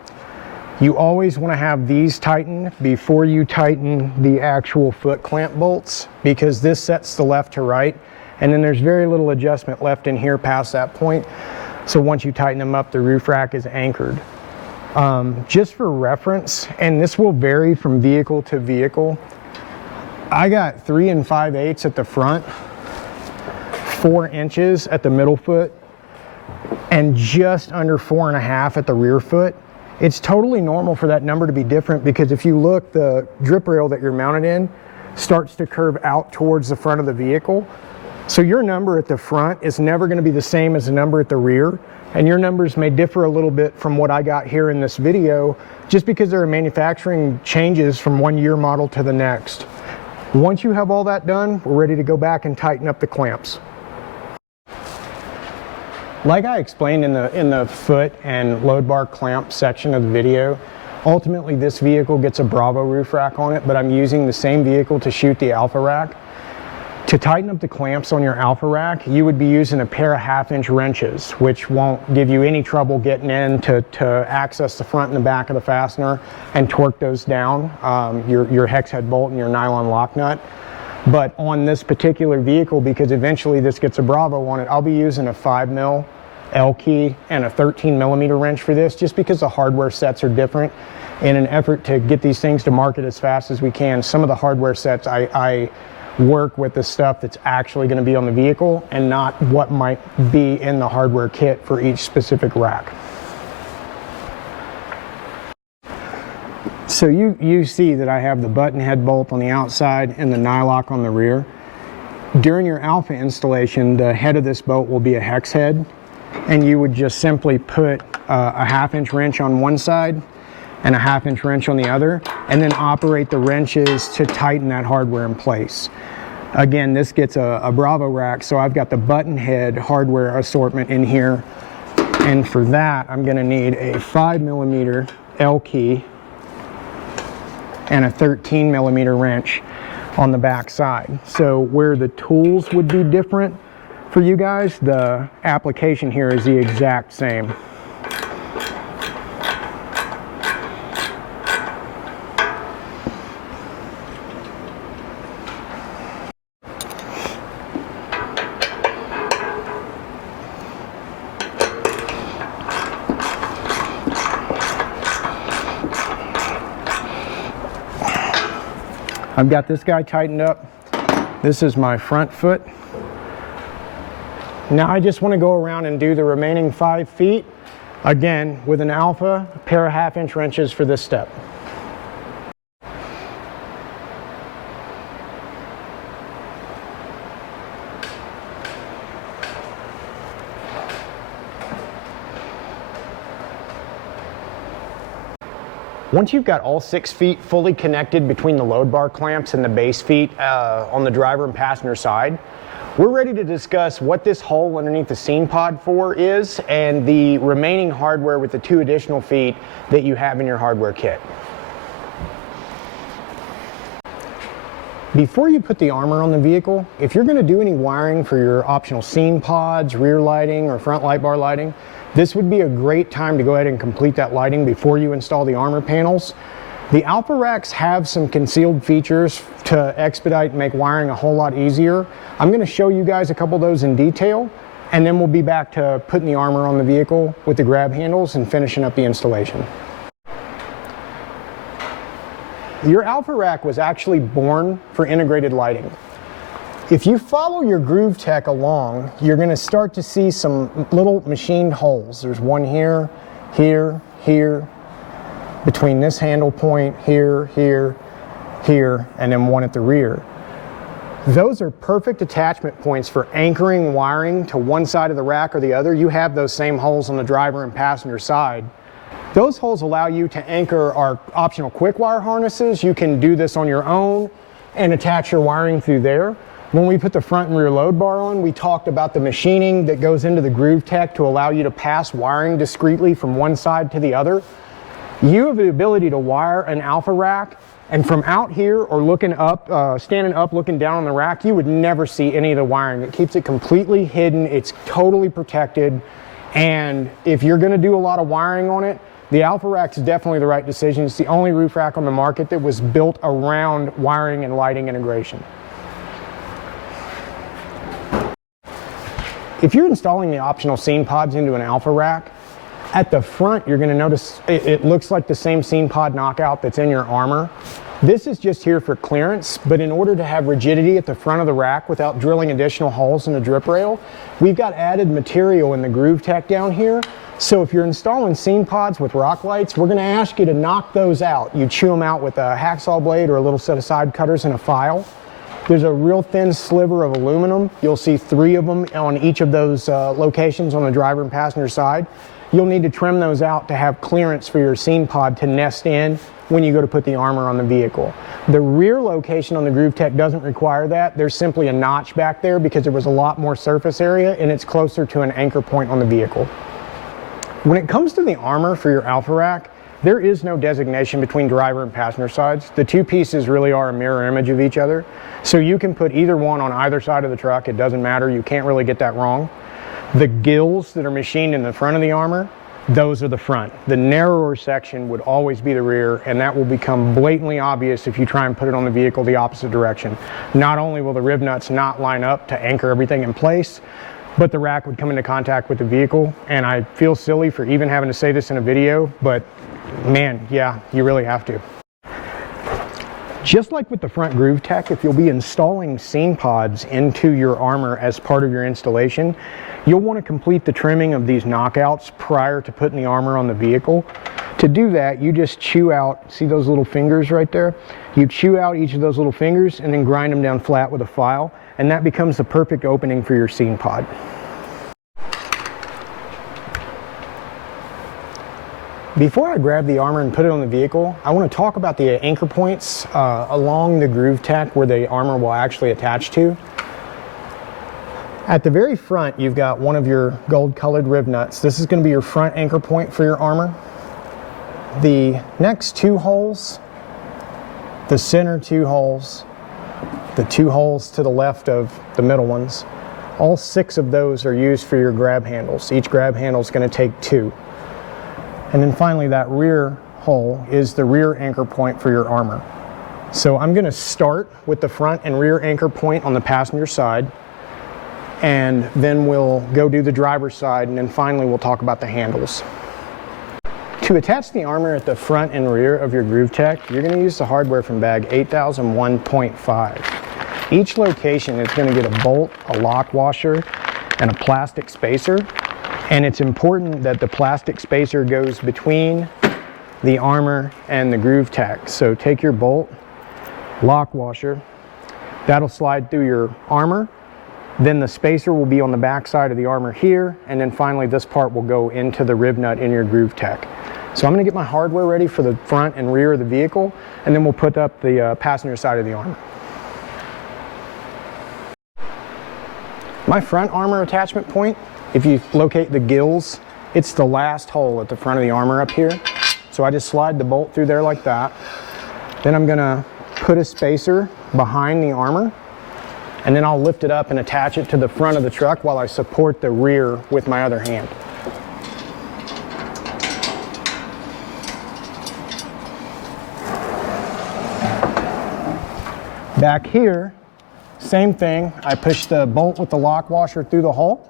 You always want to have these tightened before you tighten the actual foot clamp bolts, because this sets the left to right, and then there's very little adjustment left in here past that point. So once you tighten them up, the roof rack is anchored. Just for reference, and this will vary from vehicle to vehicle, I got 3 5/8 at the front, 4 inches at the middle foot, and just under 4 1/2 at the rear foot. It's totally normal for that number to be different, because if you look, the drip rail that you're mounted in starts to curve out towards the front of the vehicle. So your number at the front is never going to be the same as the number at the rear, and your numbers may differ a little bit from what I got here in this video, just because there are manufacturing changes from one year model to the next. Once you have all that done, we're ready to go back and tighten up the clamps. Like I explained in the foot and load bar clamp section of the video, ultimately this vehicle gets a Bravo roof rack on it, but I'm using the same vehicle to shoot the Alpha rack. To tighten up the clamps on your Alpha rack, you would be using a pair of 1/2-inch wrenches, which won't give you any trouble getting in to access the front and the back of the fastener and torque those down, your hex head bolt and your nylon lock nut. But on this particular vehicle, because eventually this gets a Bravo on it, I'll be using a 5mm L key and a 13mm wrench for this, just because the hardware sets are different. In an effort to get these things to market as fast as we can, some of the hardware sets I work with the stuff that's actually going to be on the vehicle and not what might be in the hardware kit for each specific rack. So you see that I have the button head bolt on the outside and the nylock on the rear. During your Alpha installation, the head of this bolt will be a hex head, and you would just simply put a 1/2-inch wrench on one side and a 1/2-inch wrench on the other, and then operate the wrenches to tighten that hardware in place. Again, this gets a Bravo rack, so I've got the button head hardware assortment in here, and for that I'm going to need a 5mm L key and a 13mm wrench on the back side. So where the tools would be different for you guys, the application here is the exact same. I've got this guy tightened up. This is my front foot. Now I just want to go around and do the remaining 5 feet, again with an Alpha, a pair of 1/2-inch wrenches for this step. Once you've got all 6 feet fully connected between the load bar clamps and the base feet on the driver and passenger side, we're ready to discuss what this hole underneath the seam pod for is and the remaining hardware with the 2 additional feet that you have in your hardware kit. Before you put the armor on the vehicle, if you're going to do any wiring for your optional seam pods, rear lighting, or front light bar lighting, this would be a great time to go ahead and complete that lighting before you install the armor panels. The Alpha racks have some concealed features to expedite and make wiring a whole lot easier. I'm going to show you guys a couple of those in detail, and then we'll be back to putting the armor on the vehicle with the grab handles and finishing up the installation. Your Alpha rack was actually born for integrated lighting. If you follow your Groove Tech along, you're going to start to see some little machined holes. There's one here, here, here, between this handle point, here, here, here, and then one at the rear. Those are perfect attachment points for anchoring wiring to one side of the rack or the other. You have those same holes on the driver and passenger side. Those holes allow you to anchor our optional quick wire harnesses. You can do this on your own and attach your wiring through there. When we put the front and rear load bar on, we talked about the machining that goes into the Groove Tech to allow you to pass wiring discreetly from one side to the other. You have the ability to wire an Alpha rack, and from out here or looking up, standing up, looking down on the rack, you would never see any of the wiring. It keeps it completely hidden. It's totally protected. And if you're going to do a lot of wiring on it, the Alpha rack is definitely the right decision. It's the only roof rack on the market that was built around wiring and lighting integration. If you're installing the optional seam pods into an Alpha rack, at the front you're going to notice it looks like the same seam pod knockout that's in your armor. This is just here for clearance, but in order to have rigidity at the front of the rack without drilling additional holes in the drip rail, we've got added material in the Groove Tech down here. So if you're installing seam pods with rock lights, we're going to ask you to knock those out. You chew them out with a hacksaw blade or a little set of side cutters and a file. There's a real thin sliver of aluminum. You'll see 3 of them on each of those locations on the driver and passenger side. You'll need to trim those out to have clearance for your seam pod to nest in when you go to put the armor on the vehicle. The rear location on the Groove Tech doesn't require that. There's simply a notch back there because there was a lot more surface area and it's closer to an anchor point on the vehicle. When it comes to the armor for your Alpha rack, there is no designation between driver and passenger sides. The 2 pieces really are a mirror image of each other. So you can put either one on either side of the truck. It doesn't matter. You can't really get that wrong. The gills that are machined in the front of the armor, those are the front. The narrower section would always be the rear, and that will become blatantly obvious if you try and put it on the vehicle the opposite direction. Not only will the rib nuts not line up to anchor everything in place, but the rack would come into contact with the vehicle. And I feel silly for even having to say this in a video, but man, yeah, you really have to. Just like with the front Groove Tech, if you'll be installing seam pods into your armor as part of your installation, you'll want to complete the trimming of these knockouts prior to putting the armor on the vehicle. To do that, you just chew out, see those little fingers right there? You chew out each of those little fingers and then grind them down flat with a file, and that becomes the perfect opening for your seam pod. Before I grab the armor and put it on the vehicle, I want to talk about the anchor points along the Groove Tech where the armor will actually attach to. At the very front, you've got one of your gold-colored rib nuts. This is going to be your front anchor point for your armor. The next 2 holes, the center 2 holes, the 2 holes to the left of the middle ones, all 6 of those are used for your grab handles. Each grab handle is going to take 2. And then finally, that rear hole is the rear anchor point for your armor. So I'm going to start with the front and rear anchor point on the passenger side, and then we'll go do the driver's side, and then finally we'll talk about the handles. To attach the armor at the front and rear of your Groove Tech, you're going to use the hardware from bag 8001.5. Each location is going to get a bolt, a lock washer, and a plastic spacer. And it's important that the plastic spacer goes between the armor and the Groove Tech. So take your bolt, lock washer, that'll slide through your armor. Then the spacer will be on the back side of the armor here, and then finally this part will go into the rib nut in your Groove Tech. So I'm going to get my hardware ready for the front and rear of the vehicle, and then we'll put up the passenger side of the armor. My front armor attachment point, if you locate the gills, it's the last hole at the front of the armor up here. So I just slide the bolt through there like that. Then I'm gonna put a spacer behind the armor, and then I'll lift it up and attach it to the front of the truck while I support the rear with my other hand. Back here, same thing. I push the bolt with the lock washer through the hole,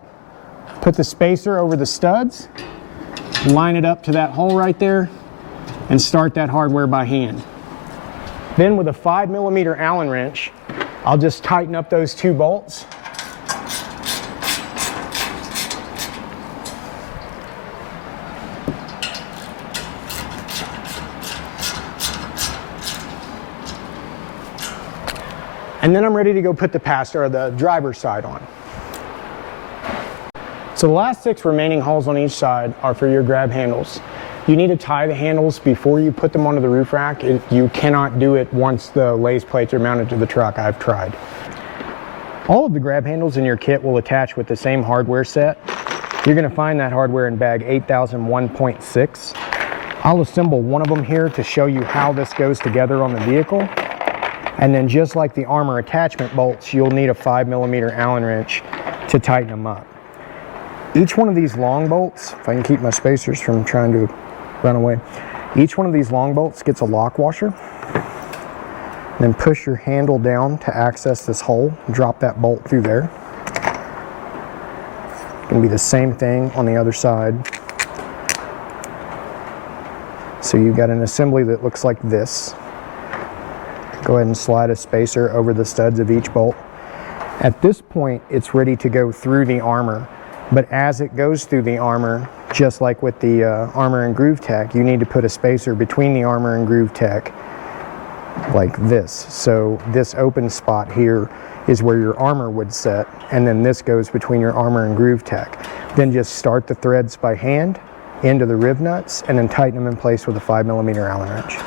put the spacer over the studs, line it up to that hole right there, and start that hardware by hand. Then with a 5mm Allen wrench, I'll just tighten up those two bolts. And then I'm ready to go put the driver's side on. So the last 6 remaining holes on each side are for your grab handles. You need to tie the handles before you put them onto the roof rack. You cannot do it once the lace plates are mounted to the truck. I've tried. All of the grab handles in your kit will attach with the same hardware set. You're going to find that hardware in bag 8001.6. I'll assemble one of them here to show you how this goes together on the vehicle. And then just like the armor attachment bolts, you'll need a 5mm Allen wrench to tighten them up. Each one of these long bolts, if I can keep my spacers from trying to run away, each one of these long bolts gets a lock washer. Then push your handle down to access this hole, drop that bolt through there. It's going to be the same thing on the other side. So you've got an assembly that looks like this. Go ahead and slide a spacer over the studs of each bolt. At this point, it's ready to go through the armor. But as it goes through the armor, just like with the armor and groove tech, you need to put a spacer between the armor and groove tech like this. So this open spot here is where your armor would set, and then this goes between your armor and groove tech. Then just start the threads by hand into the rib nuts and then tighten them in place with a 5mm Allen wrench.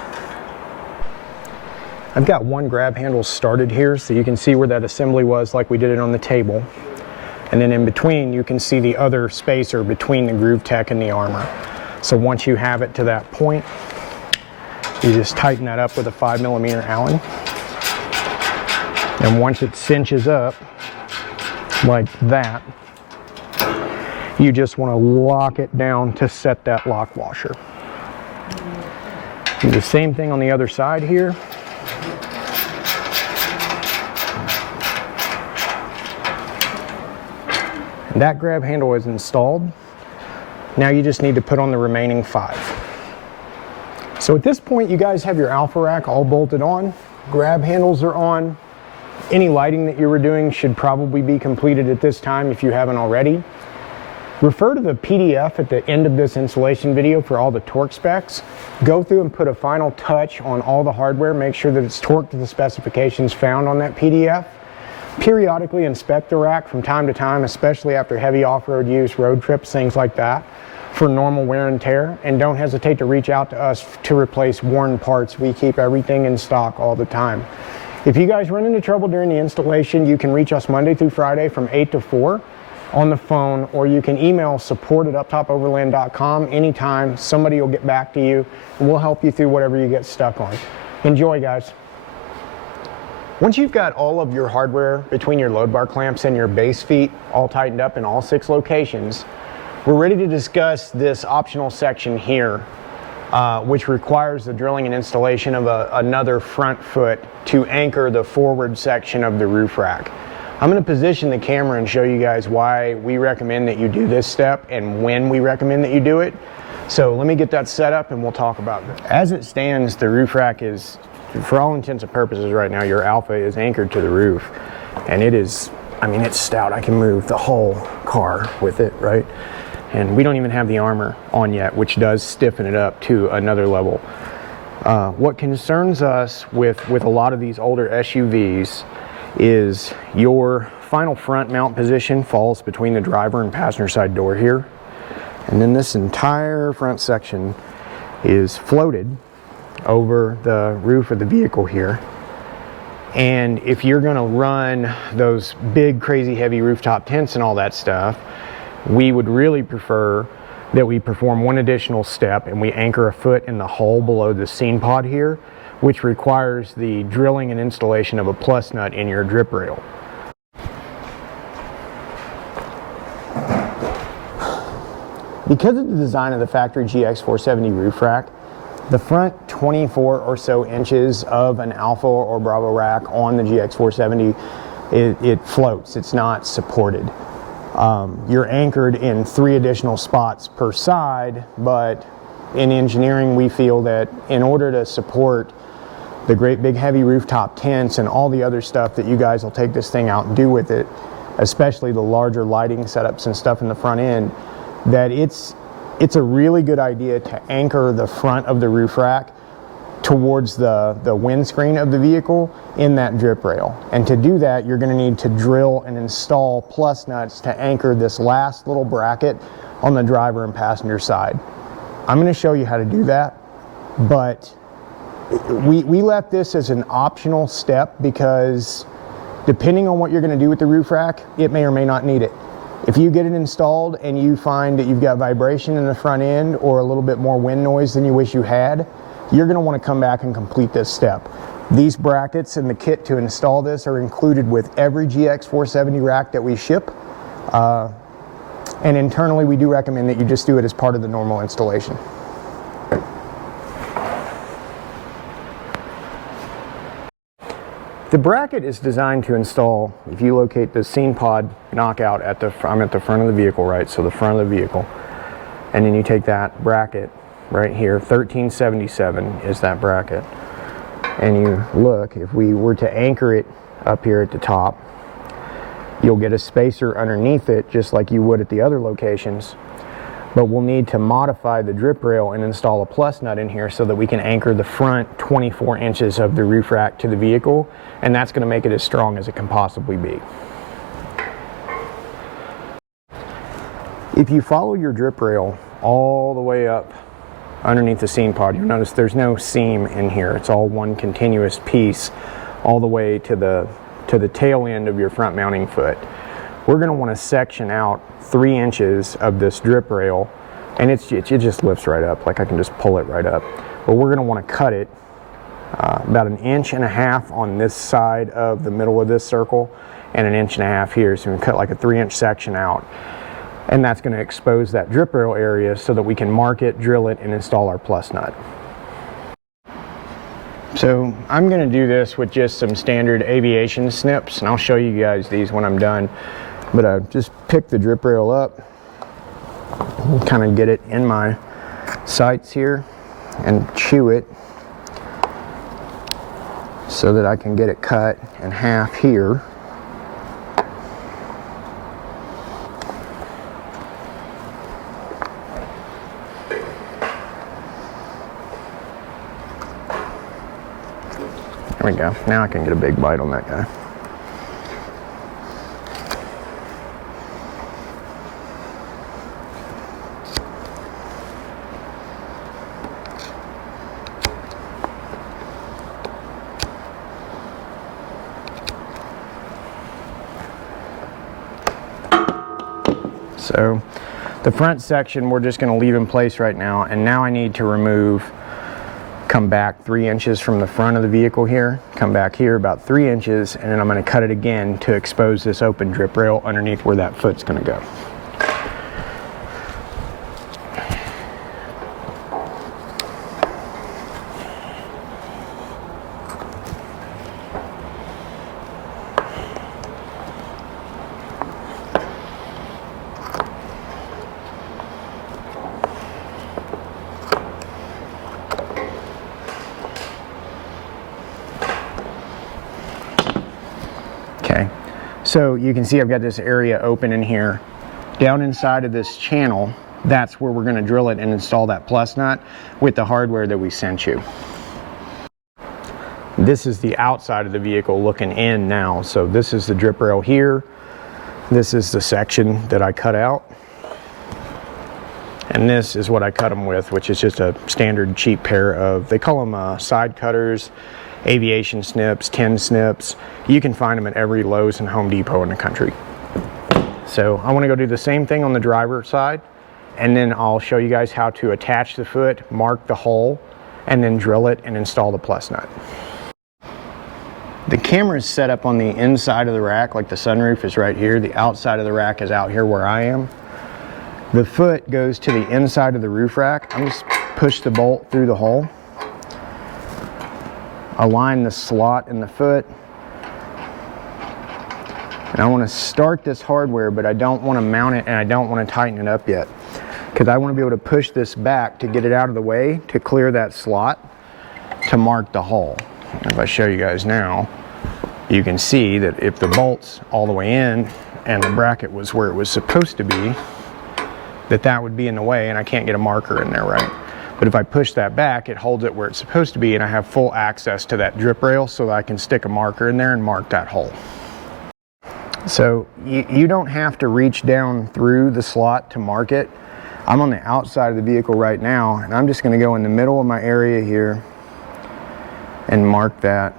I've got one grab handle started here so you can see where that assembly was like we did it on the table. And then in between you can see the other spacer between the groove tech and the armor. So once you have it to that point, you just tighten that up with a 5mm Allen. And once it cinches up like that, you just want to lock it down to set that lock washer. Do the same thing on the other side here. And that grab handle is installed. Now you just need to put on the remaining 5. So at this point you guys have your alpha rack all bolted on, grab handles are on. Any lighting that you were doing should probably be completed at this time if you haven't already. Refer to the PDF at the end of this installation video for all the torque specs. Go through and put a final touch on all the hardware. Make sure that it's torqued to the specifications found on that PDF. Periodically inspect the rack from time to time, especially after heavy off-road use, road trips, things like that, for normal wear and tear. And don't hesitate to reach out to us to replace worn parts. We keep everything in stock all the time. If you guys run into trouble during the installation, you can reach us Monday through Friday from 8 to 4 on the phone, or you can email support@uptopoverland.com anytime. Somebody will get back to you and we'll help you through whatever you get stuck on. Enjoy, guys. Once you've got all of your hardware between your load bar clamps and your base feet all tightened up in all 6 locations, we're ready to discuss this optional section here, which requires the drilling and installation of another front foot to anchor the forward section of the roof rack. I'm going to position the camera and show you guys why we recommend that you do this step and when we recommend that you do it. So let me get that set up and we'll talk about it. As it stands, the roof rack is, for all intents and purposes right now, your Alpha is anchored to the roof. And it is, I mean, it's stout. I can move the whole car with it, right? And we don't even have the armor on yet, which does stiffen it up to another level. What concerns us with a lot of these older SUVs is your final front mount position falls between the driver and passenger side door here. And then this entire front section is floated over the roof of the vehicle here. And if you're going to run those big, crazy, heavy rooftop tents and all that stuff, we would really prefer that we perform one additional step and we anchor a foot in the hole below the scene pod here, which requires the drilling and installation of a plus nut in your drip rail. Because of the design of the factory GX 470 roof rack, the front 24 or so inches of an Alpha or Bravo rack on the GX 470, it floats, it's not supported. You're anchored in 3 additional spots per side, but in engineering we feel that in order to support the great big heavy rooftop tents and all the other stuff that you guys will take this thing out and do with it, especially the larger lighting setups and stuff in the front end, that it's a really good idea to anchor the front of the roof rack towards the windscreen of the vehicle in that drip rail. And to do that, you're going to need to drill and install plus nuts to anchor this last little bracket on the driver and passenger side. I'm going to show you how to do that, but we left this as an optional step because depending on what you're going to do with the roof rack, it may or may not need it. If you get it installed and you find that you've got vibration in the front end or a little bit more wind noise than you wish you had, you're going to want to come back and complete this step. These brackets and the kit to install this are included with every GX 470 rack that we ship. And internally we do recommend that you just do it as part of the normal installation. The bracket is designed to install, if you locate the scene pod knockout I'm at the front of the vehicle, right? So the front of the vehicle. And then you take that bracket right here, 1377 is that bracket. And you look, if we were to anchor it up here at the top, you'll get a spacer underneath it just like you would at the other locations. But we'll need to modify the drip rail and install a plus nut in here so that we can anchor the front 24 inches of the roof rack to the vehicle, and that's going to make it as strong as it can possibly be. If you follow your drip rail all the way up underneath the scene pod, you'll notice there's no seam in here. It's all one continuous piece all the way to the tail end of your front mounting foot. We're going to want to section out 3 inches of this drip rail, and it just lifts right up, like I can just pull it right up. But we're going to want to cut it about 1.5 inches on this side of the middle of this circle and 1.5 inches here. So we can cut like a 3-inch section out, and that's going to expose that drip rail area so that we can mark it, drill it, and install our plus nut. So I'm going to do this with just some standard aviation snips, and I'll show you guys these when I'm done. But I just pick the drip rail up, kind of get it in my sights here, and chew it so that I can get it cut in half here. There we go. Now I can get a big bite on that guy. So the front section we're just going to leave in place right now, and now I need to come back 3 inches from the front of the vehicle here, come back here about 3 inches, and then I'm going to cut it again to expose this open drip rail underneath where that foot's going to go. Okay, so you can see I've got this area open in here. Down inside of this channel, that's where we're going to drill it and install that plus nut with the hardware that we sent you. This is the outside of the vehicle looking in now. So this is the drip rail here. This is the section that I cut out. And this is what I cut them with, which is just a standard cheap pair of, they call them side cutters, aviation snips, 10 snips. You can find them at every Lowe's and Home Depot in the country. So I want to go do the same thing on the driver's side, and then I'll show you guys how to attach the foot, mark the hole, and then drill it and install the plus nut. The camera is set up on the inside of the rack, like the sunroof is right here. The outside of the rack is out here where I am. The foot goes to the inside of the roof rack. I'm just push the bolt through the hole, align the slot in the foot, and I want to start this hardware, but I don't want to mount it and I don't want to tighten it up yet, because I want to be able to push this back to get it out of the way to clear that slot to mark the hole. If I show you guys now, you can see that if the bolt's all the way in and the bracket was where it was supposed to be, that would be in the way and I can't get a marker in there, right? But if I push that back, it holds it where it's supposed to be, and I have full access to that drip rail so that I can stick a marker in there and mark that hole. So you don't have to reach down through the slot to mark it. I'm on the outside of the vehicle right now, and I'm just going to go in the middle of my area here and mark that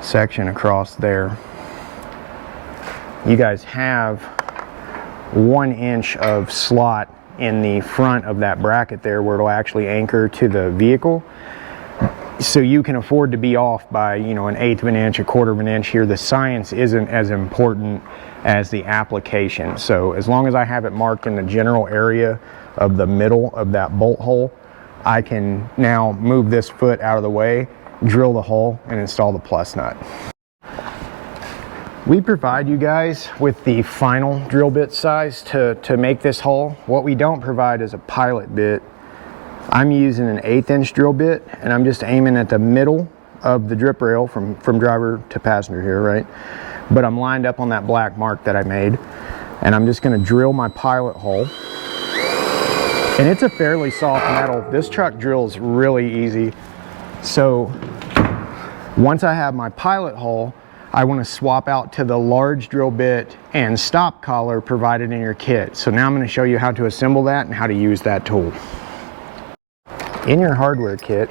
section across there. You guys have 1 inch of slot in the front of that bracket there where it'll actually anchor to the vehicle. So you can afford to be off by, you know, 1/8 of an inch, 1/4 of an inch here. The science isn't as important as the application. So as long as I have it marked in the general area of the middle of that bolt hole, I can now move this foot out of the way, drill the hole, and install the plus nut. We provide you guys with the final drill bit size to make this hole. What we don't provide is a pilot bit. I'm using an 1/8 inch drill bit, and I'm just aiming at the middle of the drip rail from driver to passenger here, right? But I'm lined up on that black mark that I made, and I'm just going to drill my pilot hole. And it's a fairly soft metal. This truck drills really easy. So once I have my pilot hole, I want to swap out to the large drill bit and stop collar provided in your kit. So now I'm going to show you how to assemble that and how to use that tool. In your hardware kit,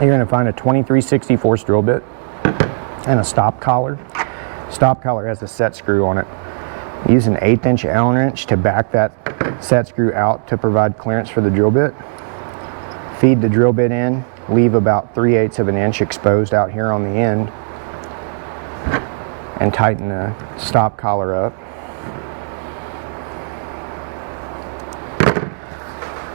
you're going to find a 23/64 drill bit and a stop collar. Stop collar has a set screw on it. Use an 1/8 inch Allen wrench to back that set screw out to provide clearance for the drill bit. Feed the drill bit in, leave about 3/8 of an inch exposed out here on the end, and tighten the stop collar up.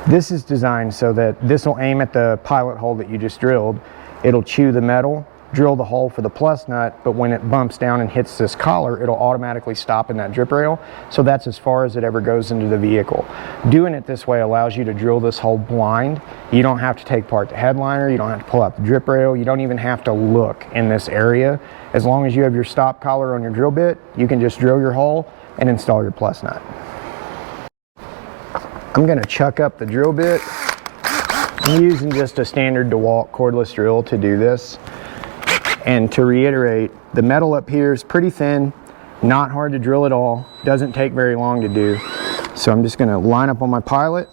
This is designed so that this will aim at the pilot hole that you just drilled. It'll chew the metal, drill the hole for the plus nut, but when it bumps down and hits this collar, it'll automatically stop in that drip rail. So that's as far as it ever goes into the vehicle. Doing it this way allows you to drill this hole blind. You don't have to take apart the headliner, you don't have to pull out the drip rail, you don't even have to look in this area. As long as you have your stop collar on your drill bit, you can just drill your hole and install your plus nut. I'm going to chuck up the drill bit. I'm using just a standard DeWalt cordless drill to do this. And to reiterate, the metal up here is pretty thin, not hard to drill at all, doesn't take very long to do. So I'm just going to line up on my pilot.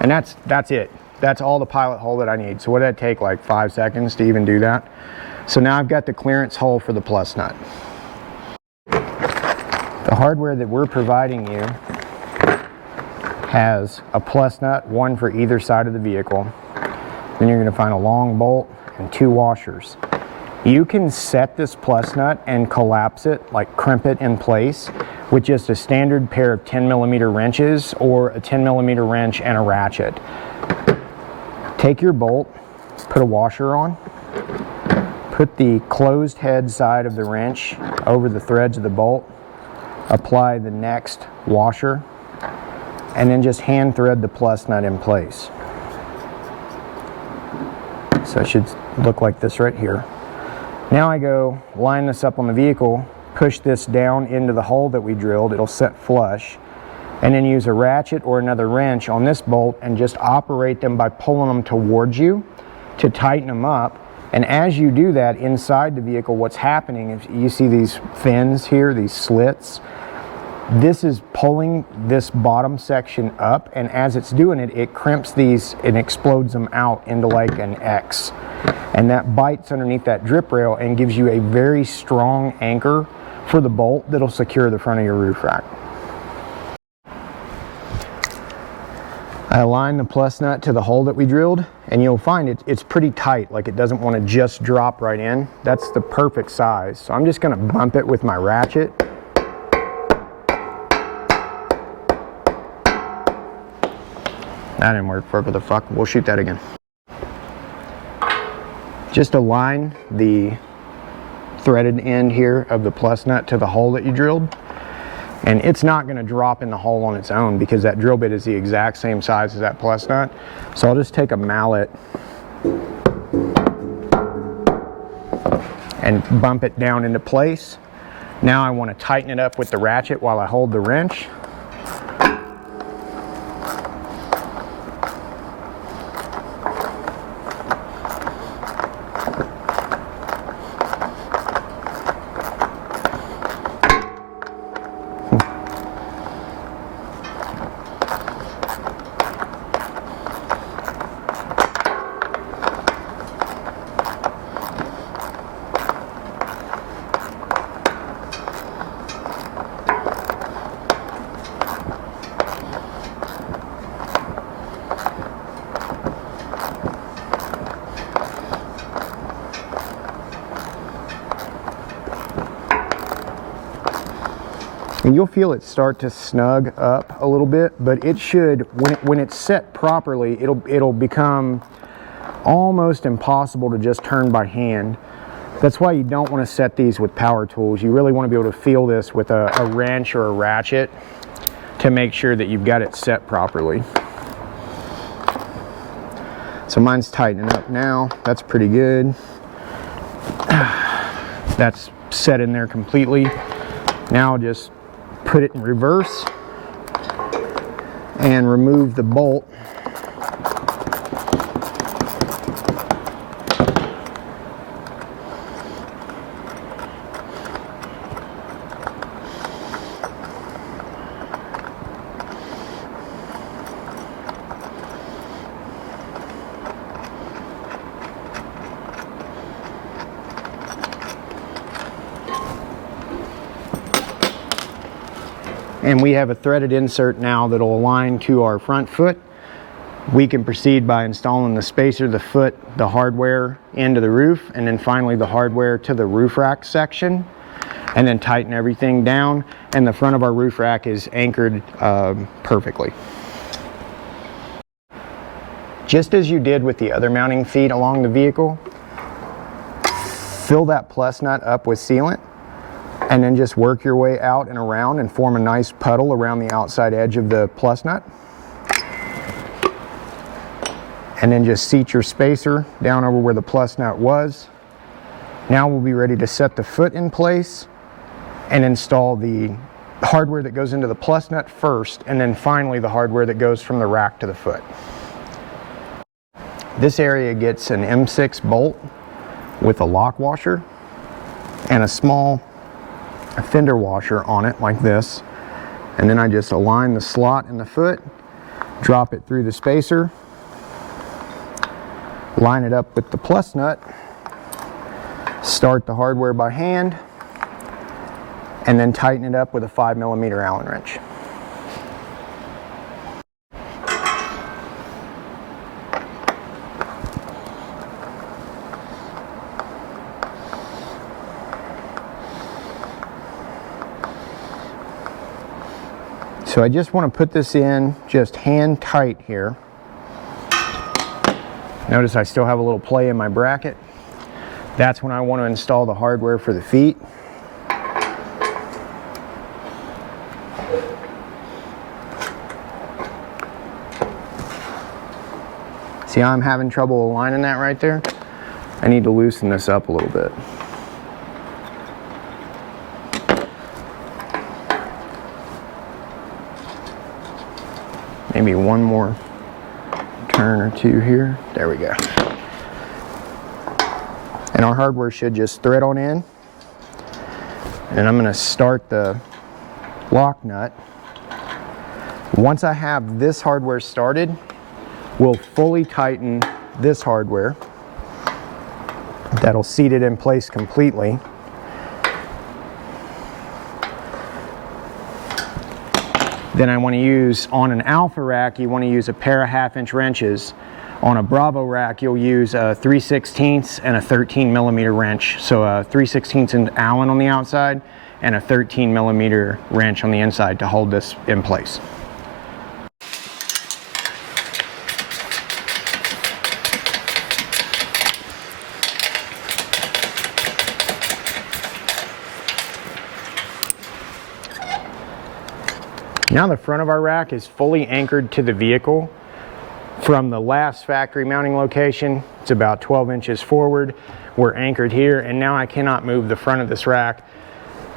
And that's it. That's all the pilot hole that I need. So what did it take, like 5 seconds to even do that? So now I've got the clearance hole for the plus nut. The hardware that we're providing you has a plus nut, one for either side of the vehicle. Then you're going to find a long bolt and 2 washers. You can set this plus nut and collapse it, like crimp it in place, with just a standard pair of 10mm wrenches or a 10mm wrench and a ratchet. Take your bolt, put a washer on, put the closed head side of the wrench over the threads of the bolt, apply the next washer, and then just hand thread the plus nut in place. So it should look like this right here. Now I go line this up on the vehicle, push this down into the hole that we drilled, it'll set flush, and then use a ratchet or another wrench on this bolt and just operate them by pulling them towards you to tighten them up. And as you do that inside the vehicle, what's happening is you see these fins here, these slits. This is pulling this bottom section up, and as it's doing it, it crimps these and explodes them out into like an X. And that bites underneath that drip rail and gives you a very strong anchor for the bolt that'll secure the front of your roof rack. I align the plus nut to the hole that we drilled, and you'll find it's pretty tight, like it doesn't want to just drop right in. That's the perfect size. So I'm just going to bump it with my ratchet. That didn't work. What the fuck? We'll shoot that again. Just align the threaded end here of the plus nut to the hole that you drilled. And it's not going to drop in the hole on its own because that drill bit is the exact same size as that plus nut. So I'll just take a mallet and bump it down into place. Now I want to tighten it up with the ratchet while I hold the wrench. And you'll feel it start to snug up a little bit, but it should, when it's set properly, it'll become almost impossible to just turn by hand. That's why you don't want to set these with power tools. You really want to be able to feel this with a wrench or a ratchet to make sure that you've got it set properly. So mine's tightening up now. That's pretty good. That's set in there completely. Now just put it in reverse and remove the bolt. And we have a threaded insert now that'll align to our front foot. We can proceed by installing the spacer, the foot, the hardware into the roof, and then finally the hardware to the roof rack section, and then tighten everything down. And the front of our roof rack is anchored perfectly. Just as you did with the other mounting feet along the vehicle, fill that plus nut up with sealant, and then just work your way out and around and form a nice puddle around the outside edge of the plus nut. And then just seat your spacer down over where the plus nut was. Now we'll be ready to set the foot in place and install the hardware that goes into the plus nut first, and then finally the hardware that goes from the rack to the foot. This area gets an M6 bolt with a lock washer and a small fender washer on it like this, and then I just align the slot in the foot, drop it through the spacer, line it up with the plus nut, start the hardware by hand, and then tighten it up with a 5mm Allen wrench. So I just want to put this in just hand tight here. Notice I still have a little play in my bracket. That's when I want to install the hardware for the feet. See how I'm having trouble aligning that right there? I need to loosen this up a little bit. Maybe one more turn or two here. There we go. And our hardware should just thread on in. And I'm going to start the lock nut. Once I have this hardware started, we'll fully tighten this hardware. That'll seat it in place completely. Then I want to use, on an Alpha rack, you want to use a pair of 1/2-inch wrenches. On a Bravo rack, you'll use a 3/16 and a 13mm wrench. So a 3/16 and Allen on the outside and a 13mm wrench on the inside to hold this in place. Now the front of our rack is fully anchored to the vehicle. From the last factory mounting location, it's about 12 inches forward. We're anchored here, and now I cannot move the front of this rack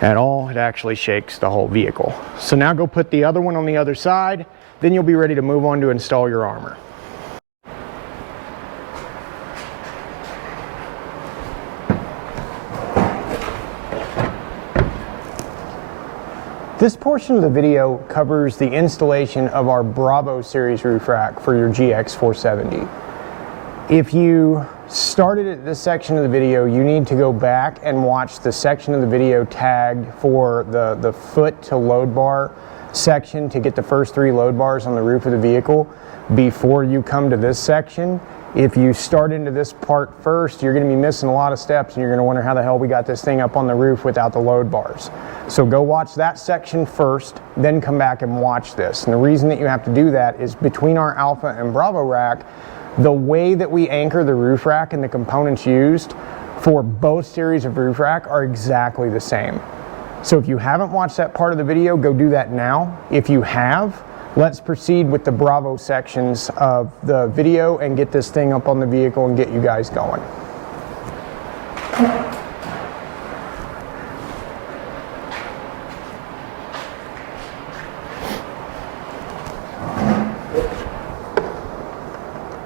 at all. It actually shakes the whole vehicle. So now go put the other one on the other side, then you'll be ready to move on to install your armor. This portion of the video covers the installation of our Bravo series roof rack for your GX 470. If you started at this section of the video, you need to go back and watch the section of the video tagged for the foot to load bar section to get the first 3 load bars on the roof of the vehicle before you come to this section. If you start into this part first, you're going to be missing a lot of steps and you're going to wonder how the hell we got this thing up on the roof without the load bars. So go watch that section first, then come back and watch this. And the reason that you have to do that is between our Alpha and Bravo rack, the way that we anchor the roof rack and the components used for both series of roof rack are exactly the same. So if you haven't watched that part of the video, go do that now. If you have, let's proceed with the Bravo sections of the video and get this thing up on the vehicle and get you guys going.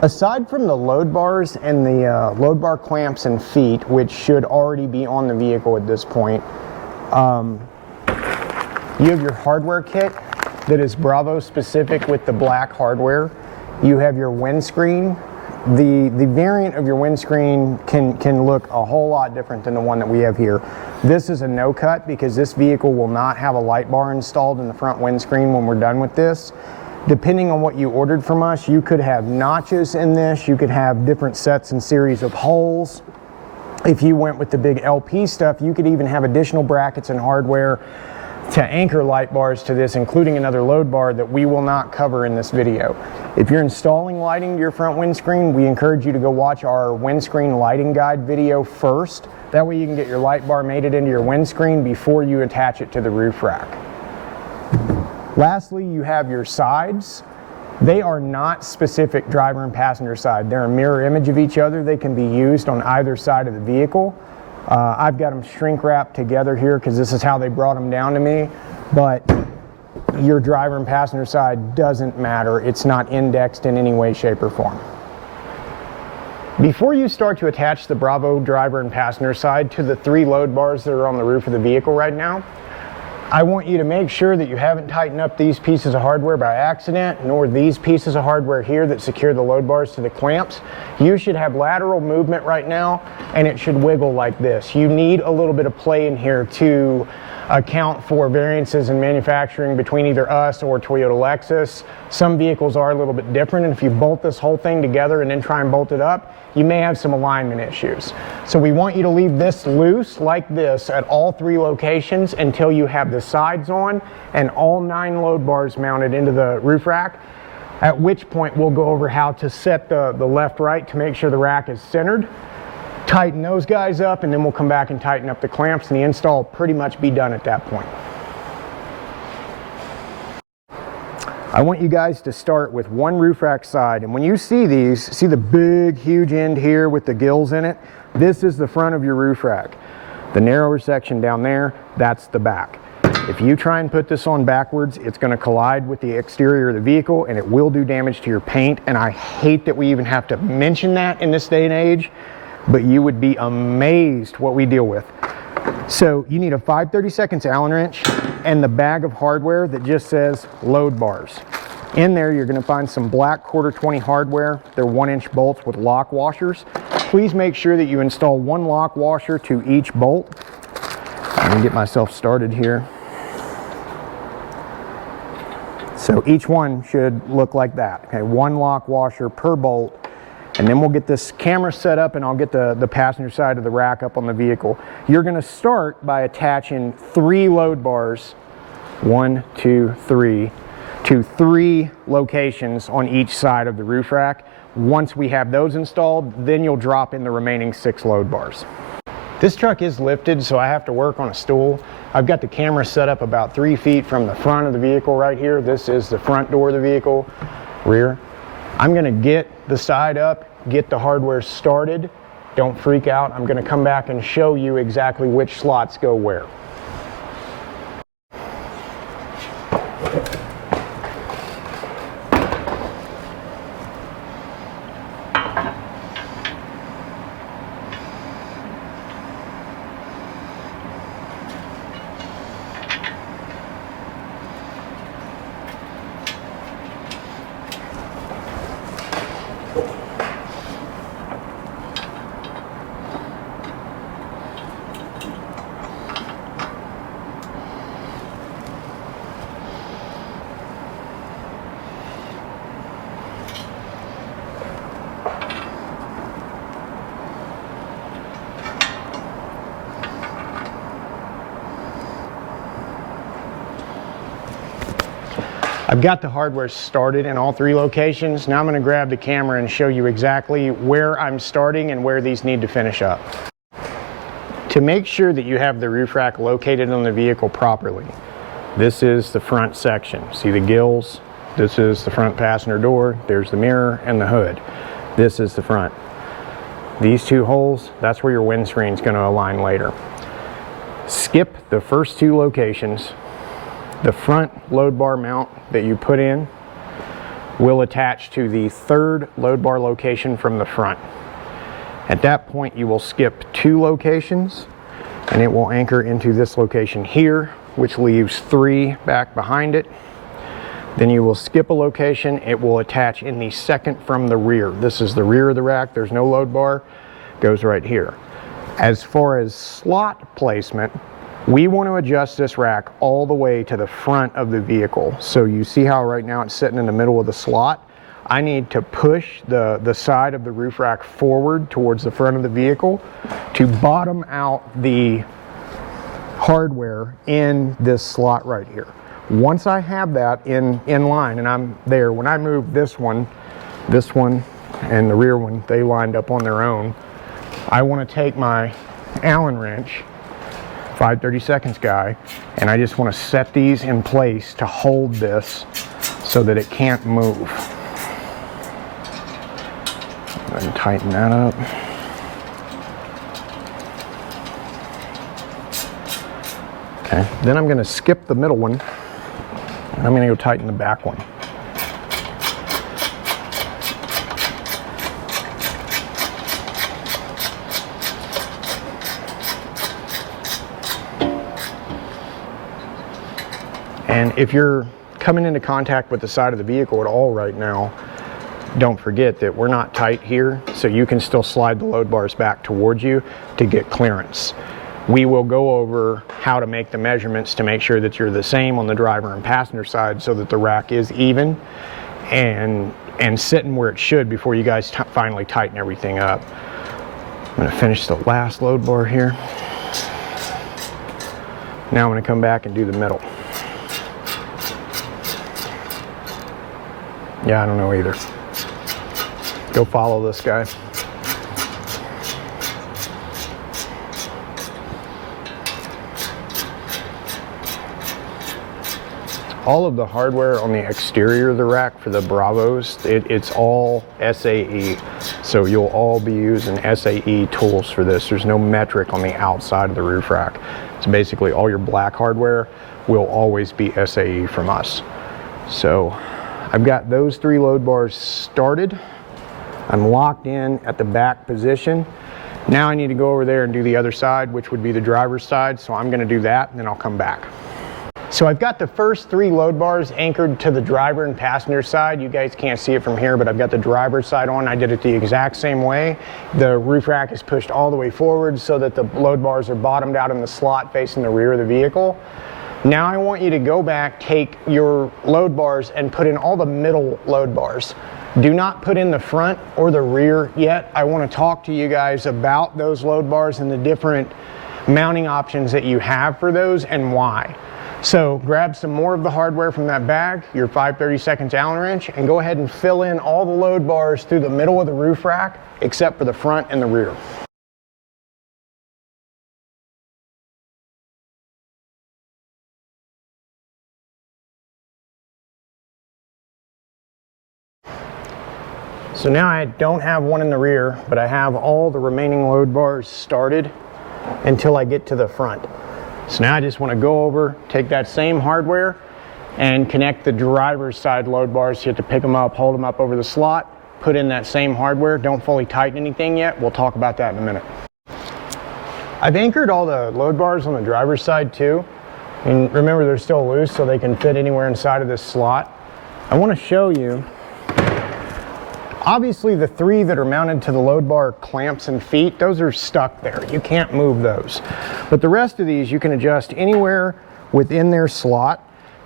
Aside from the load bars and the load bar clamps and feet, which should already be on the vehicle at this point, you have your hardware kit that is Bravo specific with the black hardware. You have your windscreen. The variant of your windscreen can look a whole lot different than the one that we have here. This is a no cut because this vehicle will not have a light bar installed in the front windscreen when we're done with this. Depending on what you ordered from us, you could have notches in this, you could have different sets and series of holes. If you went with the big LP stuff, you could even have additional brackets and hardware to anchor light bars to this, including another load bar that we will not cover in this video. If you're installing lighting to your front windscreen, we encourage you to go watch our windscreen lighting guide video first. That way you can get your light bar mated into your windscreen before you attach it to the roof rack. Lastly, you have your sides. They are not specific driver and passenger side. They're a mirror image of each other. They can be used on either side of the vehicle. I've got them shrink wrapped together here because this is how they brought them down to me, but your driver and passenger side doesn't matter. It's not indexed in any way, shape, or form. Before you start to attach the Bravo driver and passenger side to the 3 load bars that are on the roof of the vehicle right now, I want you to make sure that you haven't tightened up these pieces of hardware by accident, nor these pieces of hardware here that secure the load bars to the clamps. You should have lateral movement right now, and it should wiggle like this. You need a little bit of play in here to account for variances in manufacturing between either us or Toyota Lexus. Some vehicles are a little bit different, and if you bolt this whole thing together and then try and bolt it up, you may have some alignment issues. So we want you to leave this loose like this at all 3 locations until you have the sides on and all 9 load bars mounted into the roof rack, at which point we'll go over how to set the left-right to make sure the rack is centered. Tighten those guys up, and then we'll come back and tighten up the clamps, and the install will pretty much be done at that point. I want you guys to start with one roof rack side, and when you see these, see the big huge end here with the gills in it? This is the front of your roof rack. The narrower section down there, that's the back. If you try and put this on backwards, it's going to collide with the exterior of the vehicle and it will do damage to your paint, and I hate that we even have to mention that in this day and age, but you would be amazed what we deal with. So you need a 5/32 Allen wrench and the bag of hardware that just says load bars. In there, you're going to find some black quarter 20 hardware. They're 1-inch bolts with lock washers. Please make sure that you install one lock washer to each bolt. Let me get myself started here. So each one should look like that. Okay, one lock washer per bolt. And then we'll get this camera set up and I'll get the passenger side of the rack up on the vehicle. You're going to start by attaching 3 load bars, 1, 2, 3, to 3 locations on each side of the roof rack. Once we have those installed, then you'll drop in the remaining 6 load bars. This truck is lifted, so I have to work on a stool. I've got the camera set up about 3 feet from the front of the vehicle right here. This is the front door of the vehicle, rear. I'm gonna get the side up, get the hardware started. Don't freak out. I'm gonna come back and show you exactly which slots go where. I've got the hardware started in all 3 locations. Now I'm going to grab the camera and show you exactly where I'm starting and where these need to finish up. To make sure that you have the roof rack located on the vehicle properly, this is the front section. See the gills? This is the front passenger door. There's the mirror and the hood. This is the front. These 2 holes, that's where your windscreen is going to align later. Skip the first 2 locations. The front load bar mount that you put in will attach to the 3rd load bar location from the front. At that point, you will skip 2 locations and it will anchor into this location here, which leaves 3 back behind it. Then you will skip a location. It will attach in the 2nd from the rear. This is the rear of the rack. There's no load bar. Goes right here. As far as slot placement, we want to adjust this rack all the way to the front of the vehicle. So you see how right now it's sitting in the middle of the slot? I need to push the side of the roof rack forward towards the front of the vehicle to bottom out the hardware in this slot right here. Once I have that in line and I'm there, when I move this one, and the rear one, they lined up on their own, I want to take my Allen wrench, 5/32 guy, and I just want to set these in place to hold this so that it can't move. Go ahead and tighten that up. Okay, then I'm going to skip the middle one and I'm going to go tighten the back one. And if you're coming into contact with the side of the vehicle at all right now, don't forget that we're not tight here, so you can still slide the load bars back towards you to get clearance. We will go over how to make the measurements to make sure that you're the same on the driver and passenger side so that the rack is even and sitting where it should before you guys finally tighten everything up. I'm going to finish the last load bar here. Now I'm going to come back and do the middle. Yeah, I don't know either. Go follow this guy. All of the hardware on the exterior of the rack for the Bravos, it's all SAE. So you'll all be using SAE tools for this. There's no metric on the outside of the roof rack. So basically all your black hardware will always be SAE from us. So I've got those 3 load bars started. I'm locked in at the back position. Now I need to go over there and do the other side, which would be the driver's side. So I'm going to do that and then I'll come back. So I've got the first 3 load bars anchored to the driver and passenger side. You guys can't see it from here, but I've got the driver's side on. I did it the exact same way. The roof rack is pushed all the way forward so that the load bars are bottomed out in the slot facing the rear of the vehicle. Now I want you to go back, take your load bars and put in all the middle load bars. Do not put in the front or the rear yet. I want to talk to you guys about those load bars and the different mounting options that you have for those and why. So grab some more of the hardware from that bag, your 5/32 Allen wrench, and go ahead and fill in all the load bars through the middle of the roof rack except for the front and the rear. So now I don't have one in the rear, but I have all the remaining load bars started until I get to the front. So now I just want to go over, take that same hardware and connect the driver's side load bars. You have to pick them up, hold them up over the slot, put in that same hardware. Don't fully tighten anything yet. We'll talk about that in a minute. I've anchored all the load bars on the driver's side too. And remember, they're still loose so they can fit anywhere inside of this slot. I want to show you, obviously the 3 that are mounted to the load bar clamps and feet, those are stuck there. You can't move those. But the rest of these you can adjust anywhere within their slot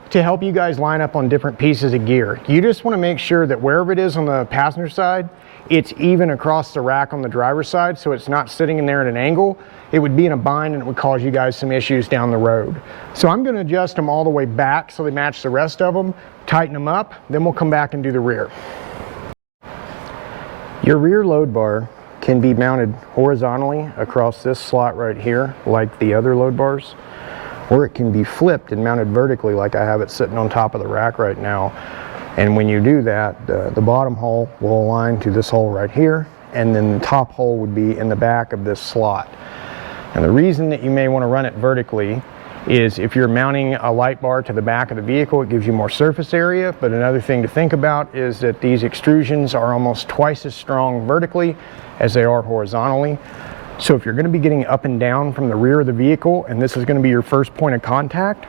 to help you guys line up on different pieces of gear. You just want to make sure that wherever it is on the passenger side, it's even across the rack on the driver's side, so it's not sitting in there at an angle. It would be in a bind and it would cause you guys some issues down the road. So I'm going to adjust them all the way back so they match the rest of them, tighten them up, then we'll come back and do the rear. Your rear load bar can be mounted horizontally across this slot right here, like the other load bars, or it can be flipped and mounted vertically like I have it sitting on top of the rack right now. And when you do that, the bottom hole will align to this hole right here, and then the top hole would be in the back of this slot. And the reason that you may want to run it vertically is if you're mounting a light bar to the back of the vehicle, it gives you more surface area. But another thing to think about is that these extrusions are almost twice as strong vertically as they are horizontally. So if you're going to be getting up and down from the rear of the vehicle, and this is going to be your first point of contact,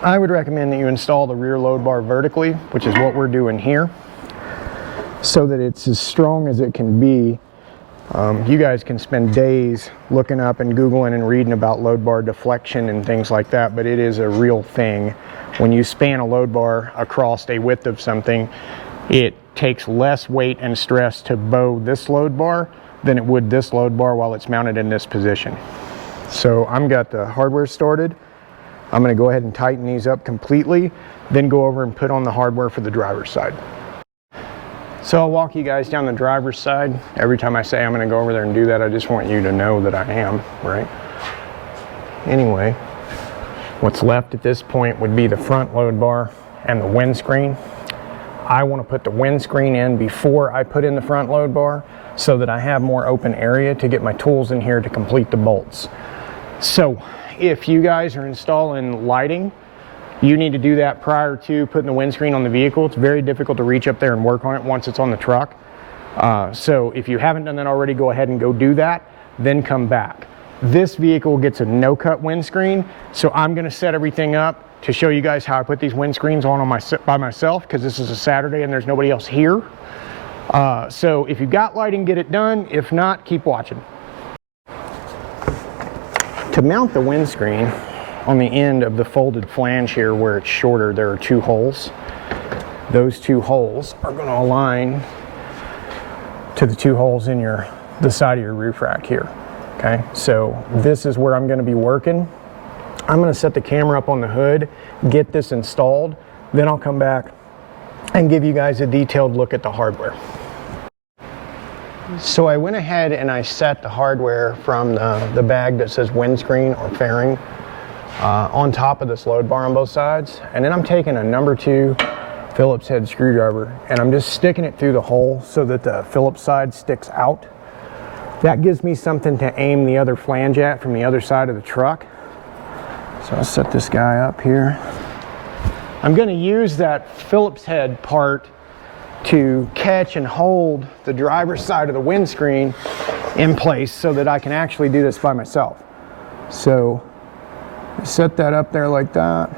I would recommend that you install the rear load bar vertically, which is what we're doing here, so that it's as strong as it can be. You guys can spend days looking up and Googling and reading about load bar deflection and things like that, but it is a real thing. When you span a load bar across a width of something, it takes less weight and stress to bow this load bar than it would this load bar while it's mounted in this position. So I'm got the hardware started. I'm going to go ahead and tighten these up completely, then go over and put on the hardware for the driver's side. So I'll walk you guys down the driver's side. Every time I say I'm going to go over there and do that, I just want you to know that I am, right? Anyway, what's left at this point would be the front load bar and the windscreen. I want to put the windscreen in before I put in the front load bar so that I have more open area to get my tools in here to complete the bolts. So if you guys are installing lighting, you need to do that prior to putting the windscreen on the vehicle. It's very difficult to reach up there and work on it once it's on the truck. So if you haven't done that already, go ahead and go do that, then come back. This vehicle gets a no-cut windscreen, so I'm going to set everything up to show you guys how I put these windscreens on by myself, because this is a Saturday and there's nobody else here. So if you've got lighting, get it done. If not, keep watching. To mount the windscreen, on the end of the folded flange here where it's shorter, there are 2 holes. Those 2 holes are going to align to the 2 holes in the side of your roof rack here. Okay, so this is where I'm going to be working. I'm going to set the camera up on the hood, get this installed, then I'll come back and give you guys a detailed look at the hardware. So I went ahead and I set the hardware from the bag that says windscreen or fairing on top of this load bar on both sides, and then I'm taking a number 2 Phillips head screwdriver and I'm just sticking it through the hole so that the Phillips side sticks out. That gives me something to aim the other flange at from the other side of the truck. So I'll set this guy up here. I'm going to use that Phillips head part to catch and hold the driver's side of the windscreen in place so that I can actually do this by myself. So set that up there like that.